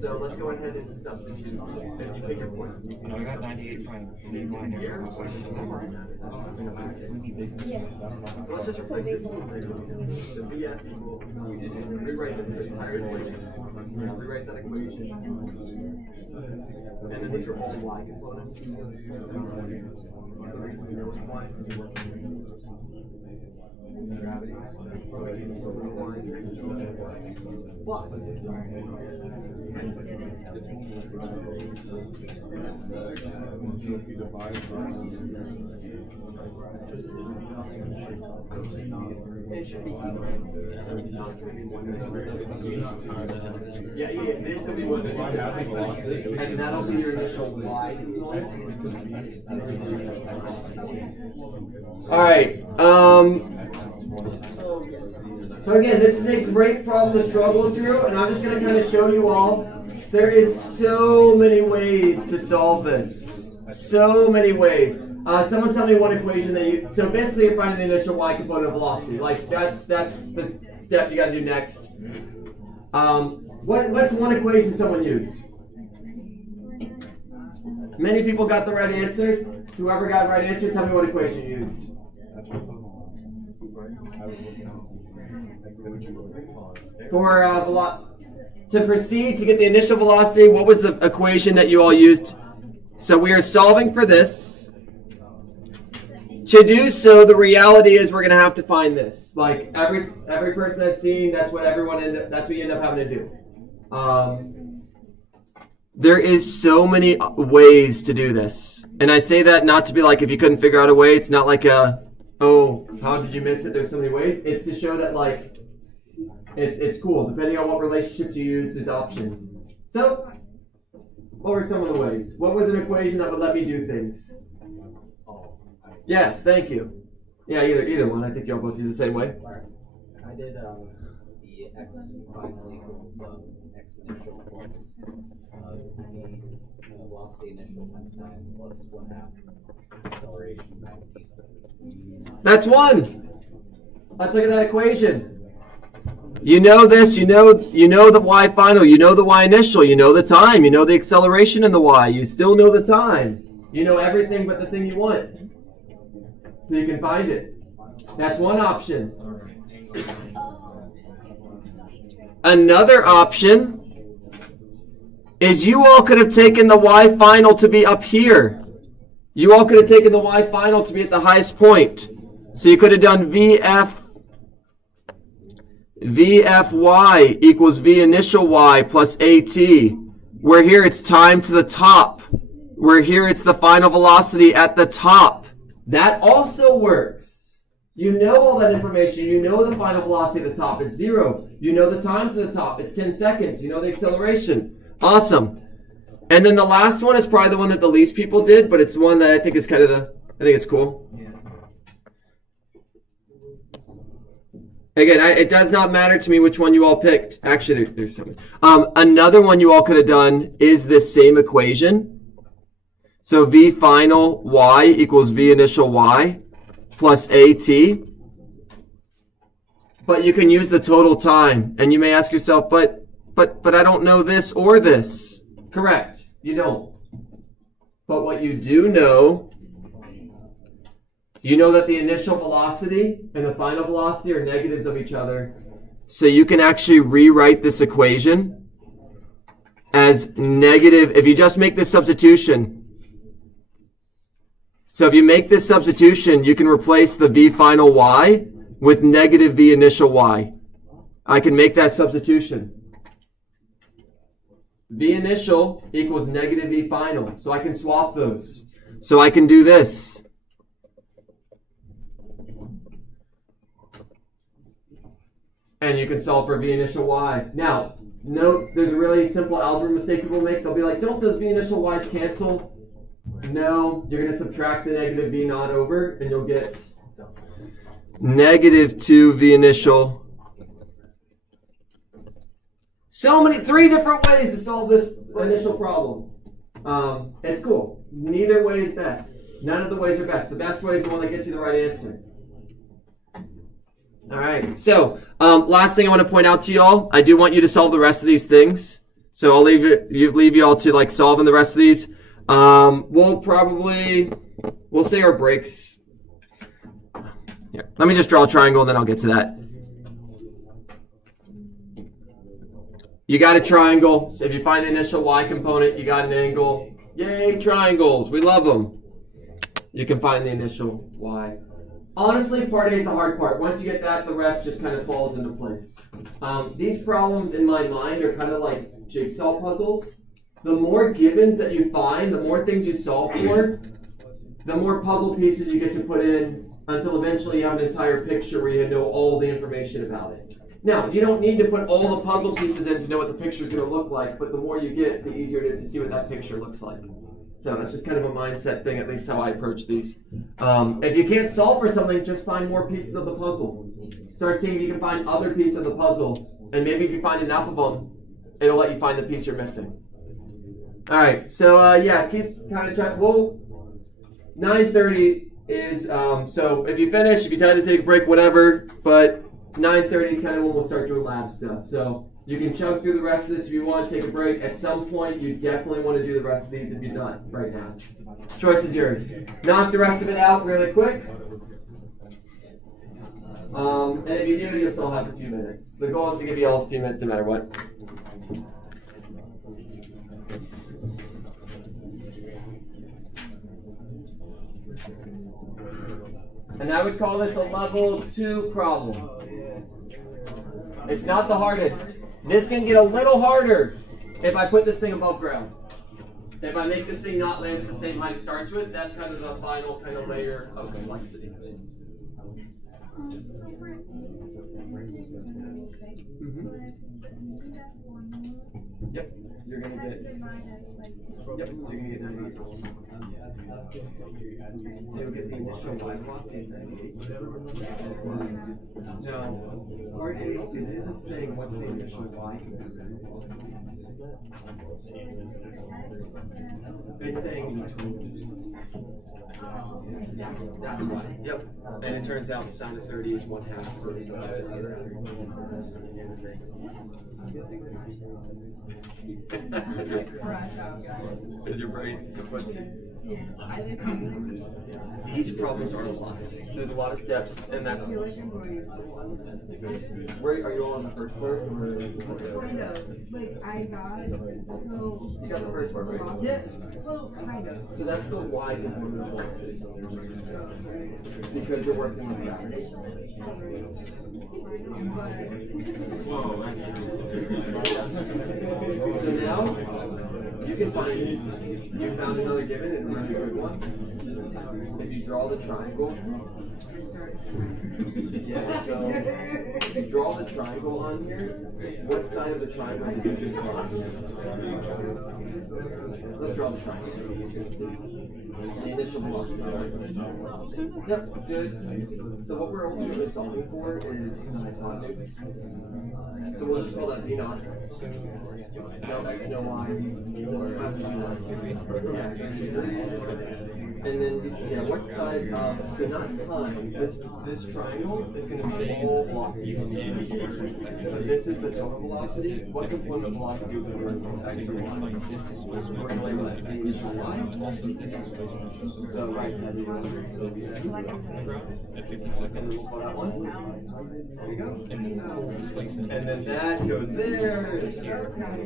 so let's go ahead and substitute. If you pick your point. No, I got 98 from Here. So let's just replace this one. So BF equal. Rewrite this entire equation. Rewrite that equation. And then these are all y components. The reason we know which y is because we're working. It should be Yeah, this will be what it is. And that'll be your initial y. Alright, so again, this is a great problem to struggle through, and I'm just going to kind of show you all. There is so many ways to solve this. So many ways. Someone tell me one equation that you. So basically, you're finding the initial y component of velocity. Like that's the step you got to do next. What's one equation someone used? Many people got the right answer. Whoever got the right answer, tell me what equation you used. For to proceed to get the initial velocity, what was the equation that you all used? So we are solving for this. To do so, the reality is we're going to have to find this. Like every person I've seen, that's what that's what you end up having to do. There is so many ways to do this, and I say that not to be like if you couldn't figure out a way. It's not like oh, how did you miss it? There's so many ways. It's to show that like it's cool. Depending on what relationships you use, there's options. So, what were some of the ways? What was an equation that would let me do things? Yes, thank you. Yeah, either one. I think y'all both use the same way. I did the x final equals x initial plus the velocity initial times time plus 1/2 acceleration times t squared. That's one. Let's look at that equation. You know this, you know the y final, you know the y initial, you know the time, you know the acceleration in the y, you still know the time. You know everything but the thing you want. So you can find it. That's one option. Another option is you all could have taken the y final to be up here. You all could have taken the y final to be at the highest point. So you could have done VFY equals V initial y plus AT, where here it's time to the top, where here it's the final velocity at the top. That also works. You know all that information. You know the final velocity at the top, it's 0. You know the time to the top, it's 10 seconds. You know the acceleration. Awesome. And then the last one is probably the one that the least people did, but it's one that I think is kind of I think it's cool. Again, it does not matter to me which one you all picked. Actually, there's so many. Another one you all could have done is this same equation. So V final y equals V initial y plus AT. But you can use the total time. And you may ask yourself, but I don't know this or this. Correct. You don't. But what you do know, you know that the initial velocity and the final velocity are negatives of each other. So you can actually rewrite this equation as negative, if you just make this substitution. So if you make this substitution, you can replace the V final y with negative V initial y. I can make that substitution. V initial equals negative V final. So I can swap those. So I can do this. And you can solve for V initial y. Now, note there's a really simple algebra mistake people make. They'll be like, don't those V initial y's cancel? No, you're going to subtract the negative V naught over, and you'll get negative 2 V initial. So many, 3 different ways to solve this initial problem. It's cool. Neither way is best. None of the ways are best. The best way is the one that gets you the right answer. All right, so last thing I want to point out to y'all, I do want you to solve the rest of these things. So I'll leave you all to like solving the rest of these. We'll say our breaks. Here, let me just draw a triangle and then I'll get to that. You got a triangle. So if you find the initial y component, you got an angle. Yay, triangles. We love them. You can find the initial y. Honestly, part A is the hard part. Once you get that, the rest just kind of falls into place. These problems in my mind are kind of like jigsaw puzzles. The more givens that you find, the more things you solve for, the more puzzle pieces you get to put in until eventually you have an entire picture where you know all the information about it. Now, you don't need to put all the puzzle pieces in to know what the picture is going to look like, but the more you get, the easier it is to see what that picture looks like. So that's just kind of a mindset thing, at least how I approach these. If you can't solve for something, just find more pieces of the puzzle. Start seeing if you can find other pieces of the puzzle, and maybe if you find enough of them, it'll let you find the piece you're missing. All right, so yeah, keep kind of trying. Well, 9:30 is, so if you finish, if you decide to take a break, whatever, but 9:30 is kind of when we'll start doing lab stuff. So you can chunk through the rest of this if you want to take a break. At some point, you definitely want to do the rest of these if you're not right now. Choice is yours. Knock the rest of it out really quick. And if you do, you'll still have a few minutes. The goal is to give you all a few minutes no matter what. And I would call this a level 2 problem. It's not the hardest. This can get a little harder if I put this thing above ground. If I make this thing not land at the same height it starts with, that's kind of the final kind of layer of complexity. Yep, you're gonna get. Yep, so you're gonna get 98. So you'll get the initial y velocity is 98. Now, part A isn't saying what's the initial y. It's saying that's why. Yep. And it turns out the sine of 30 is 1/2, so it's about the other. Is your brain? Let's see. These problems are a lot. There's a lot of steps, and that's. Where are you on the first part? Or Kind of. Like, I got, so. You got the first part, right? Yeah. Well, kind of. So that's the y component of velocity. Because you're working with gravity. So now, you can find, you found another given and a really good one. If you draw the triangle, yeah, so if you draw the triangle on here, what side of the triangle did you just draw? Let's draw the triangle. The initial velocity. Yep, good. So what we're ultimately solving for is the hypotenuse. So we'll just call that V naught. No x, no y. This has to be y. And then, yeah, what side? So not time. This triangle is going to be the whole velocity. So this is the total velocity. What component of velocity is the x or y? So we're going to label that the initial y. The right side of the equation. And then we'll call that one. There you go. And then that goes there.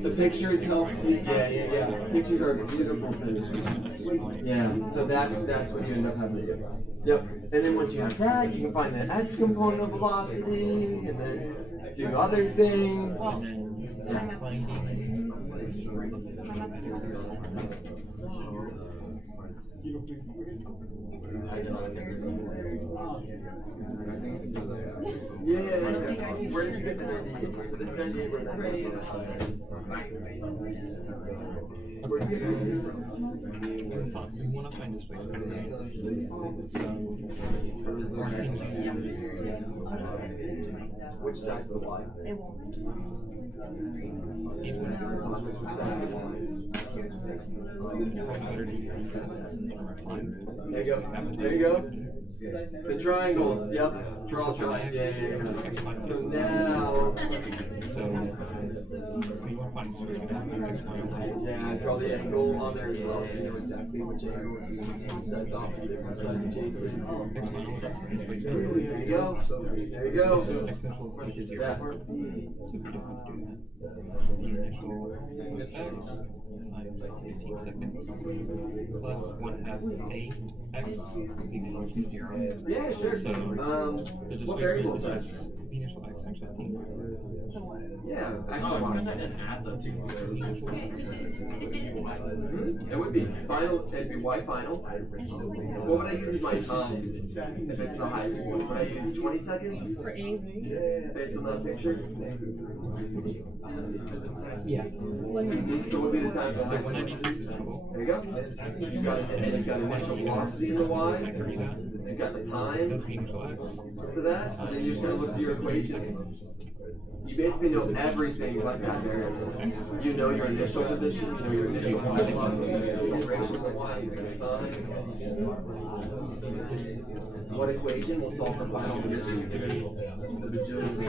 The pictures help see. Yeah. Pictures are a beautiful thing. Yeah. So that's what you end up having to do. Yep. And then once you have that, you can find the x component of velocity, and then do other things. Yeah. Where did you get the 98? So this 98 was 98. Where did you get the 98 from? We want to find this way. Which side of the y? There you go. There you go. The triangles. Yep. Draw triangles. Yeah. So now. Yeah, draw the angle on there as well, so you know exactly which angle is which side's opposite, which side's adjacent. There you go. There you go. Yeah. X times 15 seconds plus 1/2 a x equals to 0. Yeah, sure. So the What variable is displacement that? is just the initial x times 15. Yeah, Oh, actually, it's because I didn't add the two. it would be final. It'd be y final. What would I use as my time if it's the highest one? Would I use 20 seconds For anything. based on that picture? Yeah. So what would be the time? So 196 is total. There you go. You've got, and then you've got initial velocity in the y. You've got the time That's the initial x. for that. And then you're just gonna look at your equations. You basically know everything about that variable. You know your initial position, you know your initial velocity, your acceleration of the y, your time. What equation will solve for final position? The bajillions of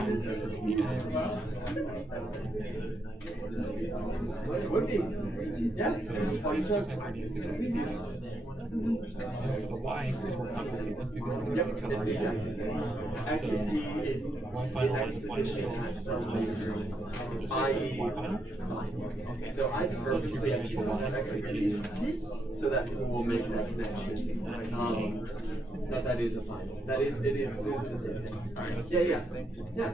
it would be. Yeah. Oh, you took. The y is more complicated because we're Yep, going it's to the exact same thing. X and t is one the final x is y position initial. at some point, i.e. Y final? So I purposely have people on x and t so that people will make that connection. That is a final. It is the same thing. Alright. Yeah.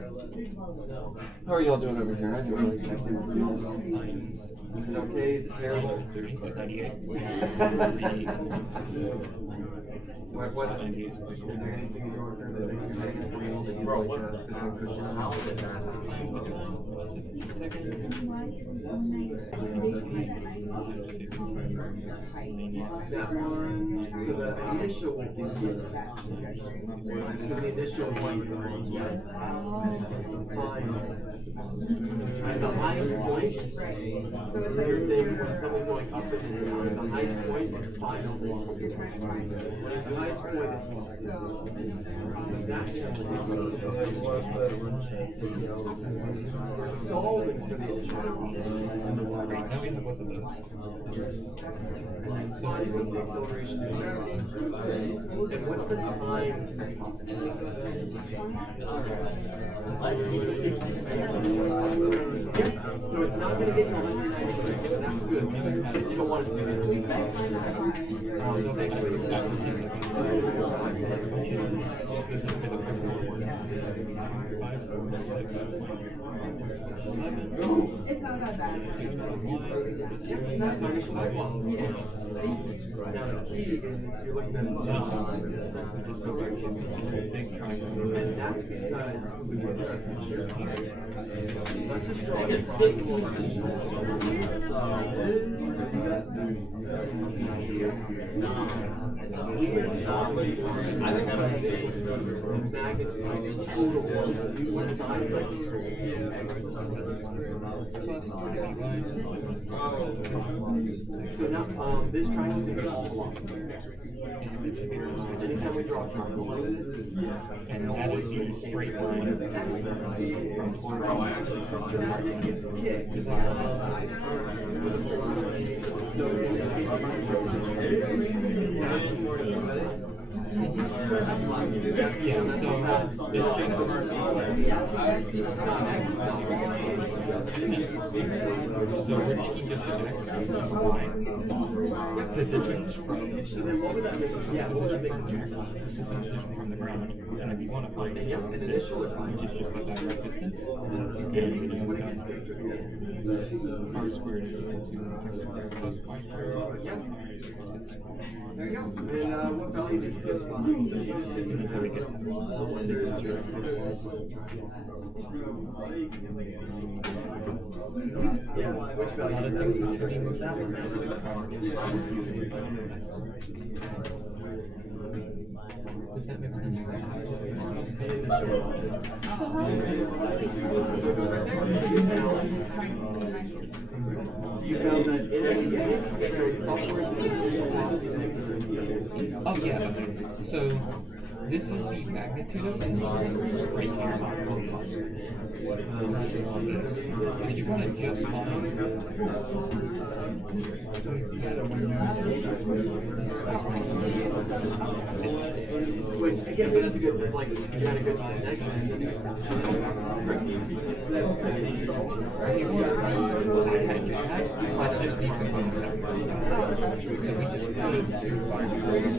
How are y'all doing over here? I didn't really check in. Is it okay? Is it terrible? 30 plus 98. What's, is there anything in your current that you Bro, like what? how is it that one, so the initial is here. Because the initial is one and the highest point, so it's like your thing when something's going up and down, the highest point is final velocity. The highest point is velocity. So that we're solving for the initial and the y. Now we have both of those. So what's the acceleration of gravity? And what's the time to the top? Yeah, so it's not going to get you 196, and that's good. You don't want it to be This is for the first one. 5, 6, It's not that bad. That's my initial velocity. Now the key is you're looking at it. just go back to the big triangle. And that's besides let's just draw it. I don't have a visual magnitude total one side so now this triangle is going to be all velocities. Anytime we draw a triangle like this, And that is the straight line from it gets kicked by that side. So in this case, Yeah, so it's just so we're taking just the x and y positions from so then what would that make? Yeah, what would that make the two sides? position from the ground. And if you want to find Yeah, an initial is fine. which is just the direct distance, r squared is equal to x squared plus y squared. Yeah. There you go. And what value did it sit behind? So she just sits in the Until we get this is your yeah, which a lot of value? things are pretty much that Does that make sense? You found that there's upwards of Oh yeah. So This is the magnitude of the line right here. If you want to just find which again, but it's a good. It's like you got a good connection. That's just these components out front. So we just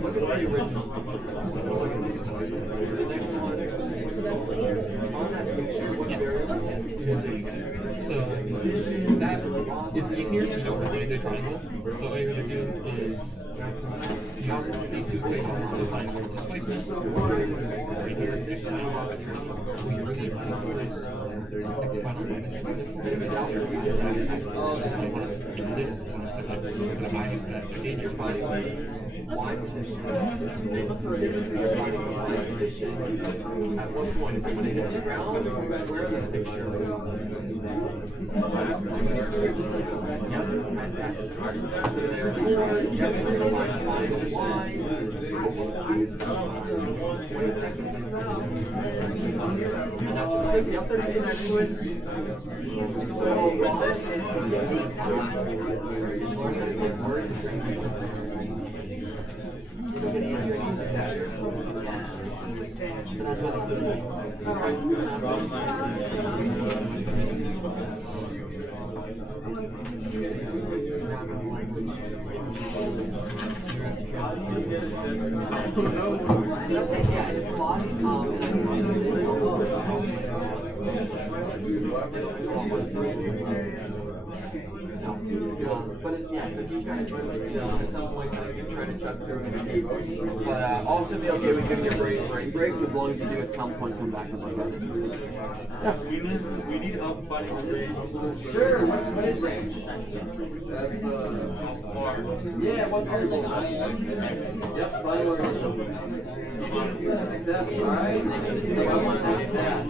Look at all the original. So that is easier. You don't really need a triangle. So all you're going to do is use these two equations to find the displacement. Right here, it's just an arbitrary. So you really want to do is x final minus x initial. I want to do this in the minus that. So in your final Y position. At what point is it when it hits the ground? Where are the pictures? But it's, yeah, so if you kind of at some point you try to chuck through it. But also be okay with giving your brain breaks as long as you do at some point come back and look at it. Yeah. We need help finding the range. Sure, what is range? That's far. Yeah, what variable? Yep, final or initial. Exactly, alright? So I want x dash.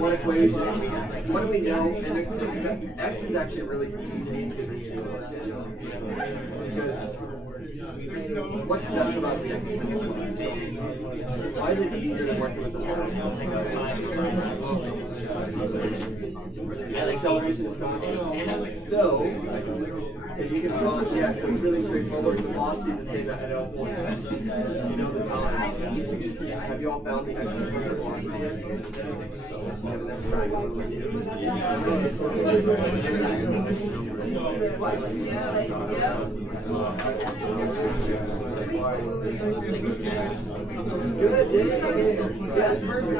What equation? What do we know? And there's two. X is actually really easy to read. Because what's special about the x? Why is it easier than working with the and acceleration is constant. So, if you can draw it, yeah, so it's really straightforward. The velocity is the same at all points. You know the time. Have you all found the x of the velocity yet? Yeah, but that's triangle. Good, yeah, that's perfect.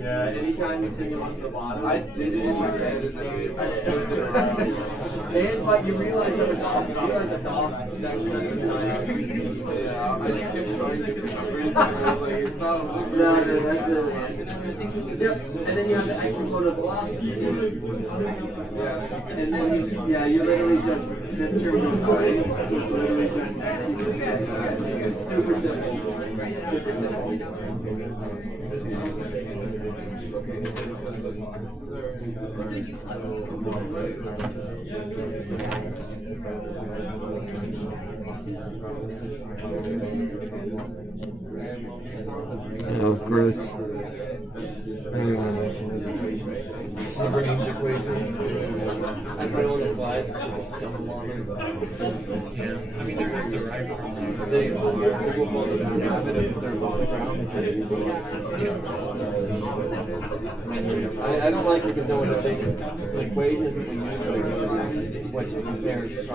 Yeah, anytime you think about the bottom. I did it in my head and then I flipped it around. And but you realize that it's off. You realize it's off. Yeah, I just kept trying different numbers and I was like, it's not a look. No, that's it. Yep. And then you have the x component velocity. Yeah. And then you literally just this term goes away. So it's literally just x equals x. Super simple. Super simple. Oh, gross. The range equations. I put it on the slides. Stumble on them. I mean, there is the right from They will fall to the ground if they're above the ground. I don't like it because no one takes the equation what you compare is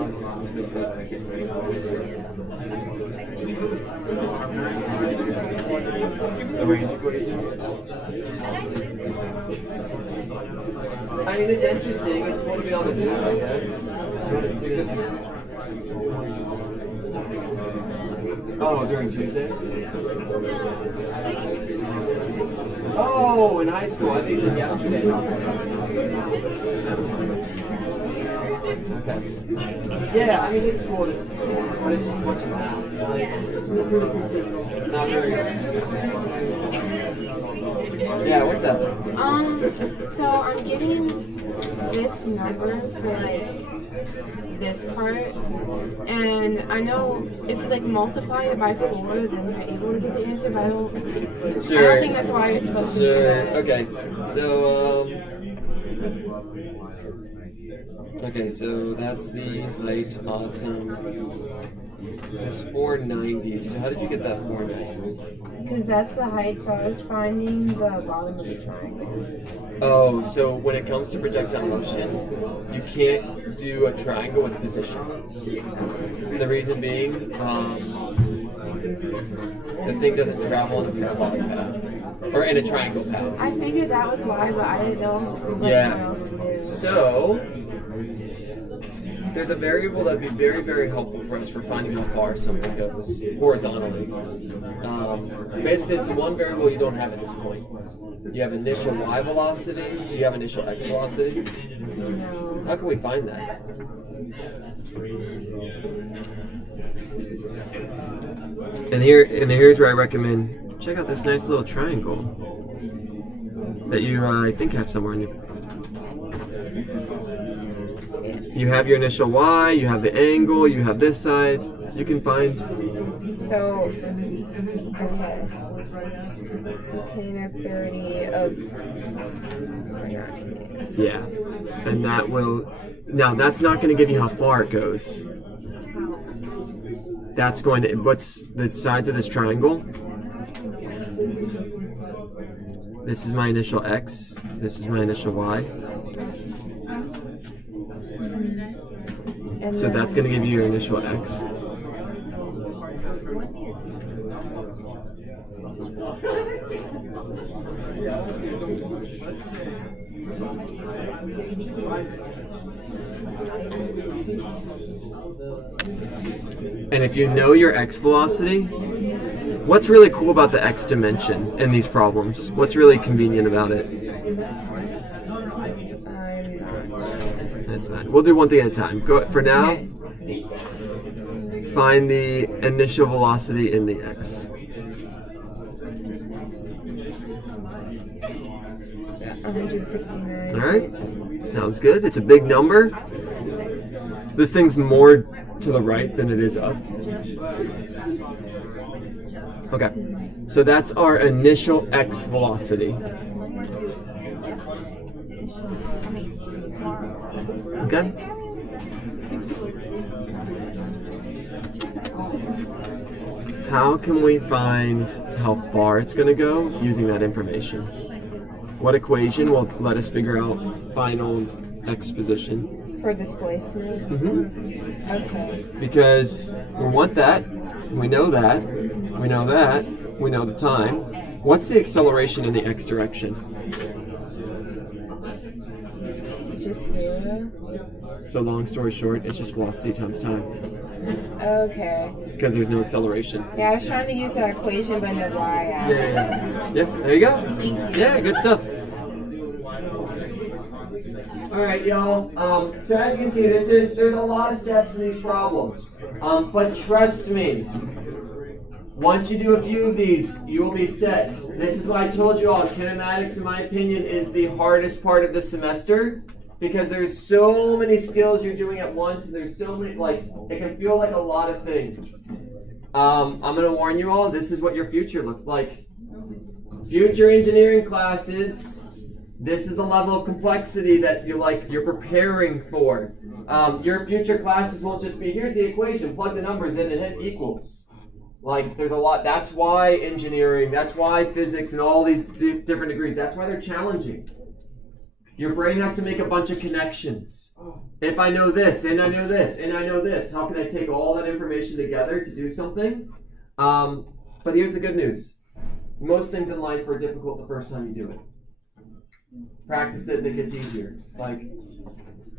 the range equation. I mean, it's interesting. It's what we ought to do, I guess. You want to stick it? Oh, during Tuesday? Oh, in high school. I think it said yesterday. Nice. Okay. Yeah, I mean it's cool, but it's just a bunch of math. Like, not very. Yeah, what's up? So I'm getting this number for like this part, and I know if you like multiply it by 4, then you're able to get the answer, but I don't think that's why you're supposed to do Sure. that. Okay. So that's the height. Awesome. It's 490. So how did you get that 490? Because that's the height, so I was finding the bottom of the triangle. Oh, so when it comes to projectile motion, you can't do a triangle with position. The reason being, the thing doesn't travel in a parabolic path or in a triangle path. I figured that was why, but I didn't know what else to do. So there's a variable that would be very, very helpful for us for finding how far something goes horizontally. Basically, it's the one variable you don't have at this point. You have initial y velocity. Do you have initial x velocity? No. How can we find that? And here's where I recommend check out this nice little triangle that you I think have somewhere in your. You have your initial y, you have the angle, you have this side. You can find. So, okay. Tan at 30 of. Yeah, and that will. Now that's not going to give you how far it goes. That's going to. What's the sides of this triangle? This is my initial x. This is my initial y. And So that's going to give you your initial x. And if you know your x velocity, what's really cool about the x dimension in these problems? What's really convenient about it? That's fine. We'll do one thing at a time. Go for now. Find the initial velocity in the x. 169. All right. Sounds good. It's a big number. This thing's more to the right than it is up. Okay. So that's our initial x velocity. Okay. How can we find how far it's going to go using that information? What equation will let us figure out final x position? For displacement? Mm-hmm. Okay. Because we want that, we know that, we know that, we know the time. What's the acceleration in the x direction? Just 0? So long story short, it's just velocity times time. Okay. Because there's no acceleration. Yeah, I was trying to use that equation, but no y out. Yeah, there you go. Yeah, good stuff. All right, y'all. So as you can see, there's a lot of steps in these problems. But trust me, once you do a few of these, you will be set. This is why I told you all, kinematics, in my opinion, is the hardest part of the semester. Because there's so many skills you're doing at once, and there's so many, it can feel like a lot of things. I'm going to warn you all, this is what your future looks like. Future engineering classes, this is the level of complexity that you're preparing for. Your future classes won't just be, here's the equation, plug the numbers in and hit equals. There's a lot, that's why engineering, that's why physics and all these different degrees, that's why they're challenging. Your brain has to make a bunch of connections. If I know this, and I know this, and I know this, how can I take all that information together to do something? But here's the good news. Most things in life are difficult the first time you do it. Practice it and it gets easier.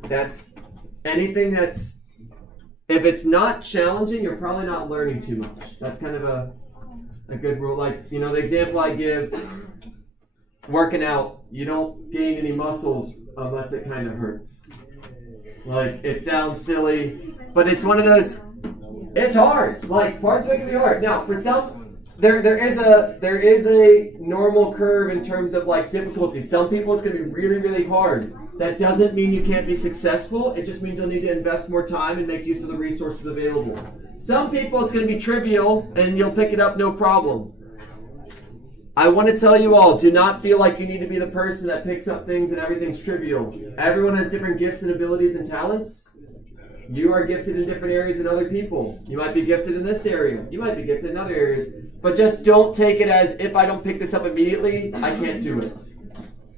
That's anything that's, if it's not challenging, you're probably not learning too much. That's kind of a good rule. The example I give, working out, you don't gain any muscles unless it kind of hurts. Like, it sounds silly, but it's one of those, it's hard. Like, parts of it can be hard. Now, for some, there is a normal curve in terms of like difficulty. Some people it's going to be really, really hard. That doesn't mean you can't be successful. It just means you'll need to invest more time and make use of the resources available. Some people it's going to be trivial and you'll pick it up no problem. I want to tell you all, do not feel like you need to be the person that picks up things and everything's trivial. Everyone has different gifts and abilities and talents. You are gifted in different areas than other people. You might be gifted in this area. You might be gifted in other areas. But just don't take it as, if I don't pick this up immediately, I can't do it.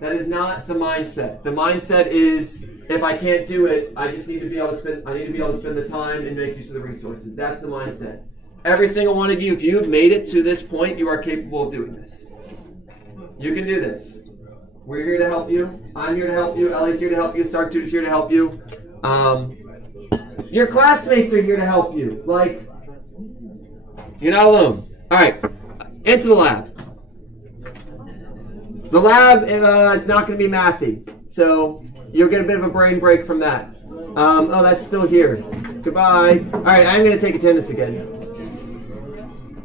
That is not the mindset. The mindset is, if I can't do it, I just need to be able to spend the time and make use of the resources. That's the mindset. Every single one of you, if you've made it to this point, you are capable of doing this. You can do this. We're here to help you. I'm here to help you. Ellie's here to help you. Sark Tutor's here to help you. Your classmates are here to help you. Like, you're not alone. All right, into the lab. The lab, it's not going to be mathy, so you'll get a bit of a brain break from that. Oh, that's still here. Goodbye. All right, I'm going to take attendance again.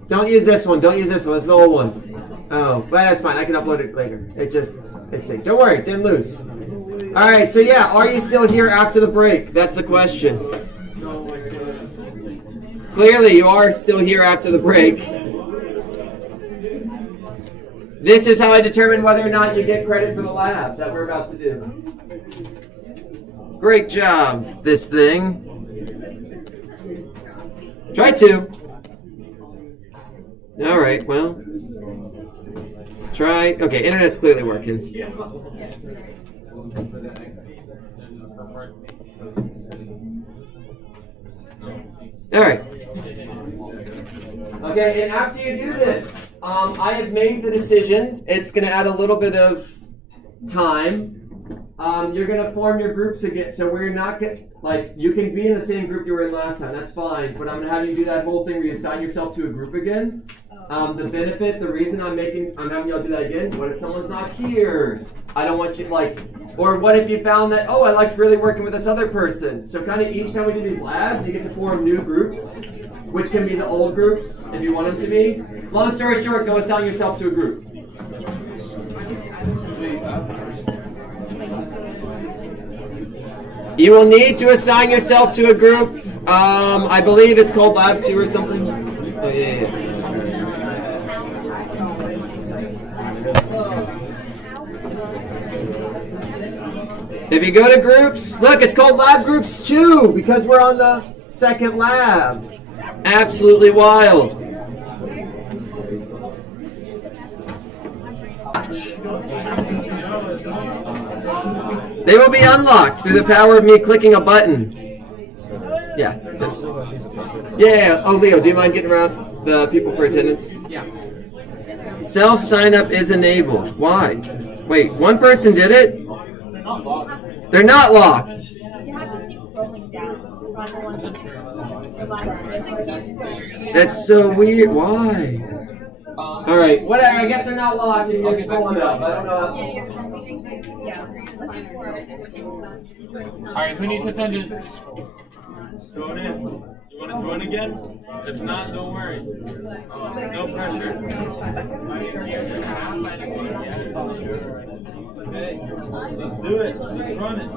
Don't use this one. Don't use this one. It's the old one. Oh, but that's fine. I can upload it later. It's sick. Don't worry, it didn't lose. All right, so yeah, are you still here after the break? That's the question. Clearly, you are still here after the break. This is how I determine whether or not you get credit for the lab that we're about to do. Great job, this thing. Try to. All right, well. Try. Okay, internet's clearly working. All right. Okay, and after you do this, I have made the decision. It's going to add a little bit of time. You're going to form your groups again. So we're not going like, you can be in the same group you were in last time. That's fine. But I'm going to have you do that whole thing where you assign yourself to a group again. The benefit, the reason I'm having y'all do that again, what if someone's not here? I don't want you, like, or what if you found that, oh, I liked really working with this other person. So kind of each time we do these labs, you get to form new groups, which can be the old groups, if you want them to be. Long story short, go assign yourself to a group. You will need to assign yourself to a group. I believe it's called Lab 2 or something. Oh, yeah. If you go to groups, look, it's called Lab Groups 2 because we're on the second lab. Absolutely wild. They will be unlocked through the power of me clicking a button. Yeah. Yeah. Oh, Leo, do you mind getting around the people for attendance? Yeah. Self sign up is enabled. Why? Wait, one person did it? They're not locked. You have to keep scrolling down to find the one. That's so weird. Why? All right, whatever. I guess they're not locked. And you're just pulling it up. I don't know. All right, who needs attendance? Going in. You want to join again? If not, don't worry. No pressure. Okay, let's do it. Let's run it.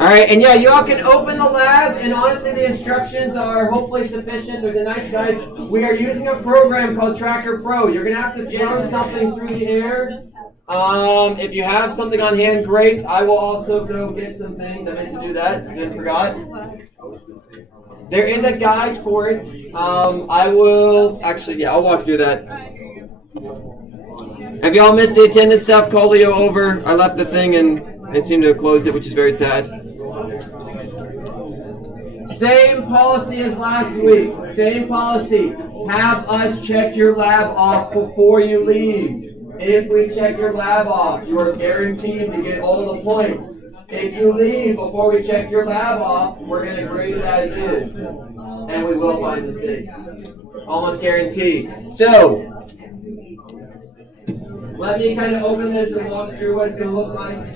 All right, and yeah, you all can open the lab, and honestly, the instructions are hopefully sufficient. There's a nice guide. We are using a program called Tracker Pro. You're going to have to throw something through the air. If you have something on hand, great. I will also go get some things. I meant to do that, then forgot. There is a guide for it. I will, actually, yeah, I'll walk through that. Have y'all missed the attendance stuff? Call Leo over. I left the thing and they seem to have closed it, which is very sad. Same policy as last week. Same policy. Have us check your lab off before you leave. If we check your lab off, you are guaranteed to get all the points. If you leave before we check your lab off, we're going to grade it as is. And we will find mistakes. Almost guaranteed. So, Let me kind of open this and walk through what it's going to look like.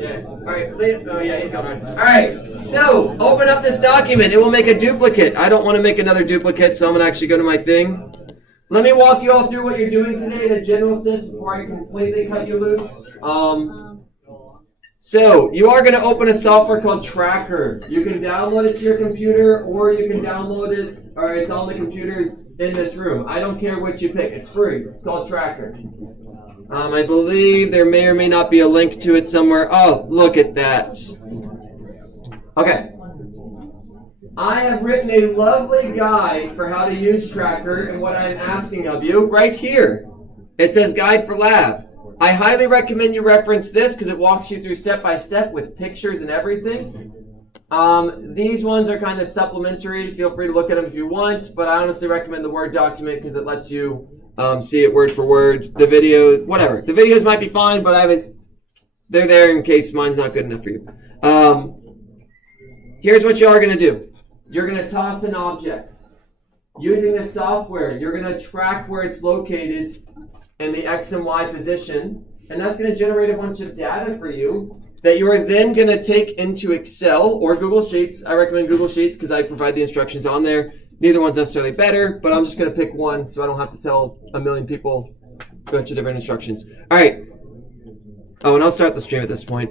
Yes. All right. Oh yeah, he's going on. All right. So open up this document. It will make a duplicate. I don't want to make another duplicate, so I'm going to actually go to my thing. Let me walk you all through what you're doing today in a general sense before I completely cut you loose. So you are going to open a software called Tracker. You can download it to your computer, or you can download it, or it's on the computers in this room. I don't care what you pick. It's free. It's called Tracker. I believe there may or may not be a link to it somewhere. Oh, look at that. Okay. I have written a lovely guide for how to use Tracker and what I'm asking of you right here. It says Guide for Lab. I highly recommend you reference this because it walks you through step by step with pictures and everything. These ones are kind of supplementary. Feel free to look at them if you want, but I honestly recommend the Word document because it lets you see it word for word. The video, whatever. The videos might be fine, but they're there in case mine's not good enough for you. Here's what you are going to do. You're going to toss an object. Using this software, you're going to track where it's located in the X and Y position, and that's going to generate a bunch of data for you that you are then going to take into Excel or Google Sheets. I recommend Google Sheets because I provide the instructions on there. Neither one's necessarily better, but I'm just going to pick one so I don't have to tell a million people a bunch of different instructions. All right. Oh, and I'll start the stream at this point.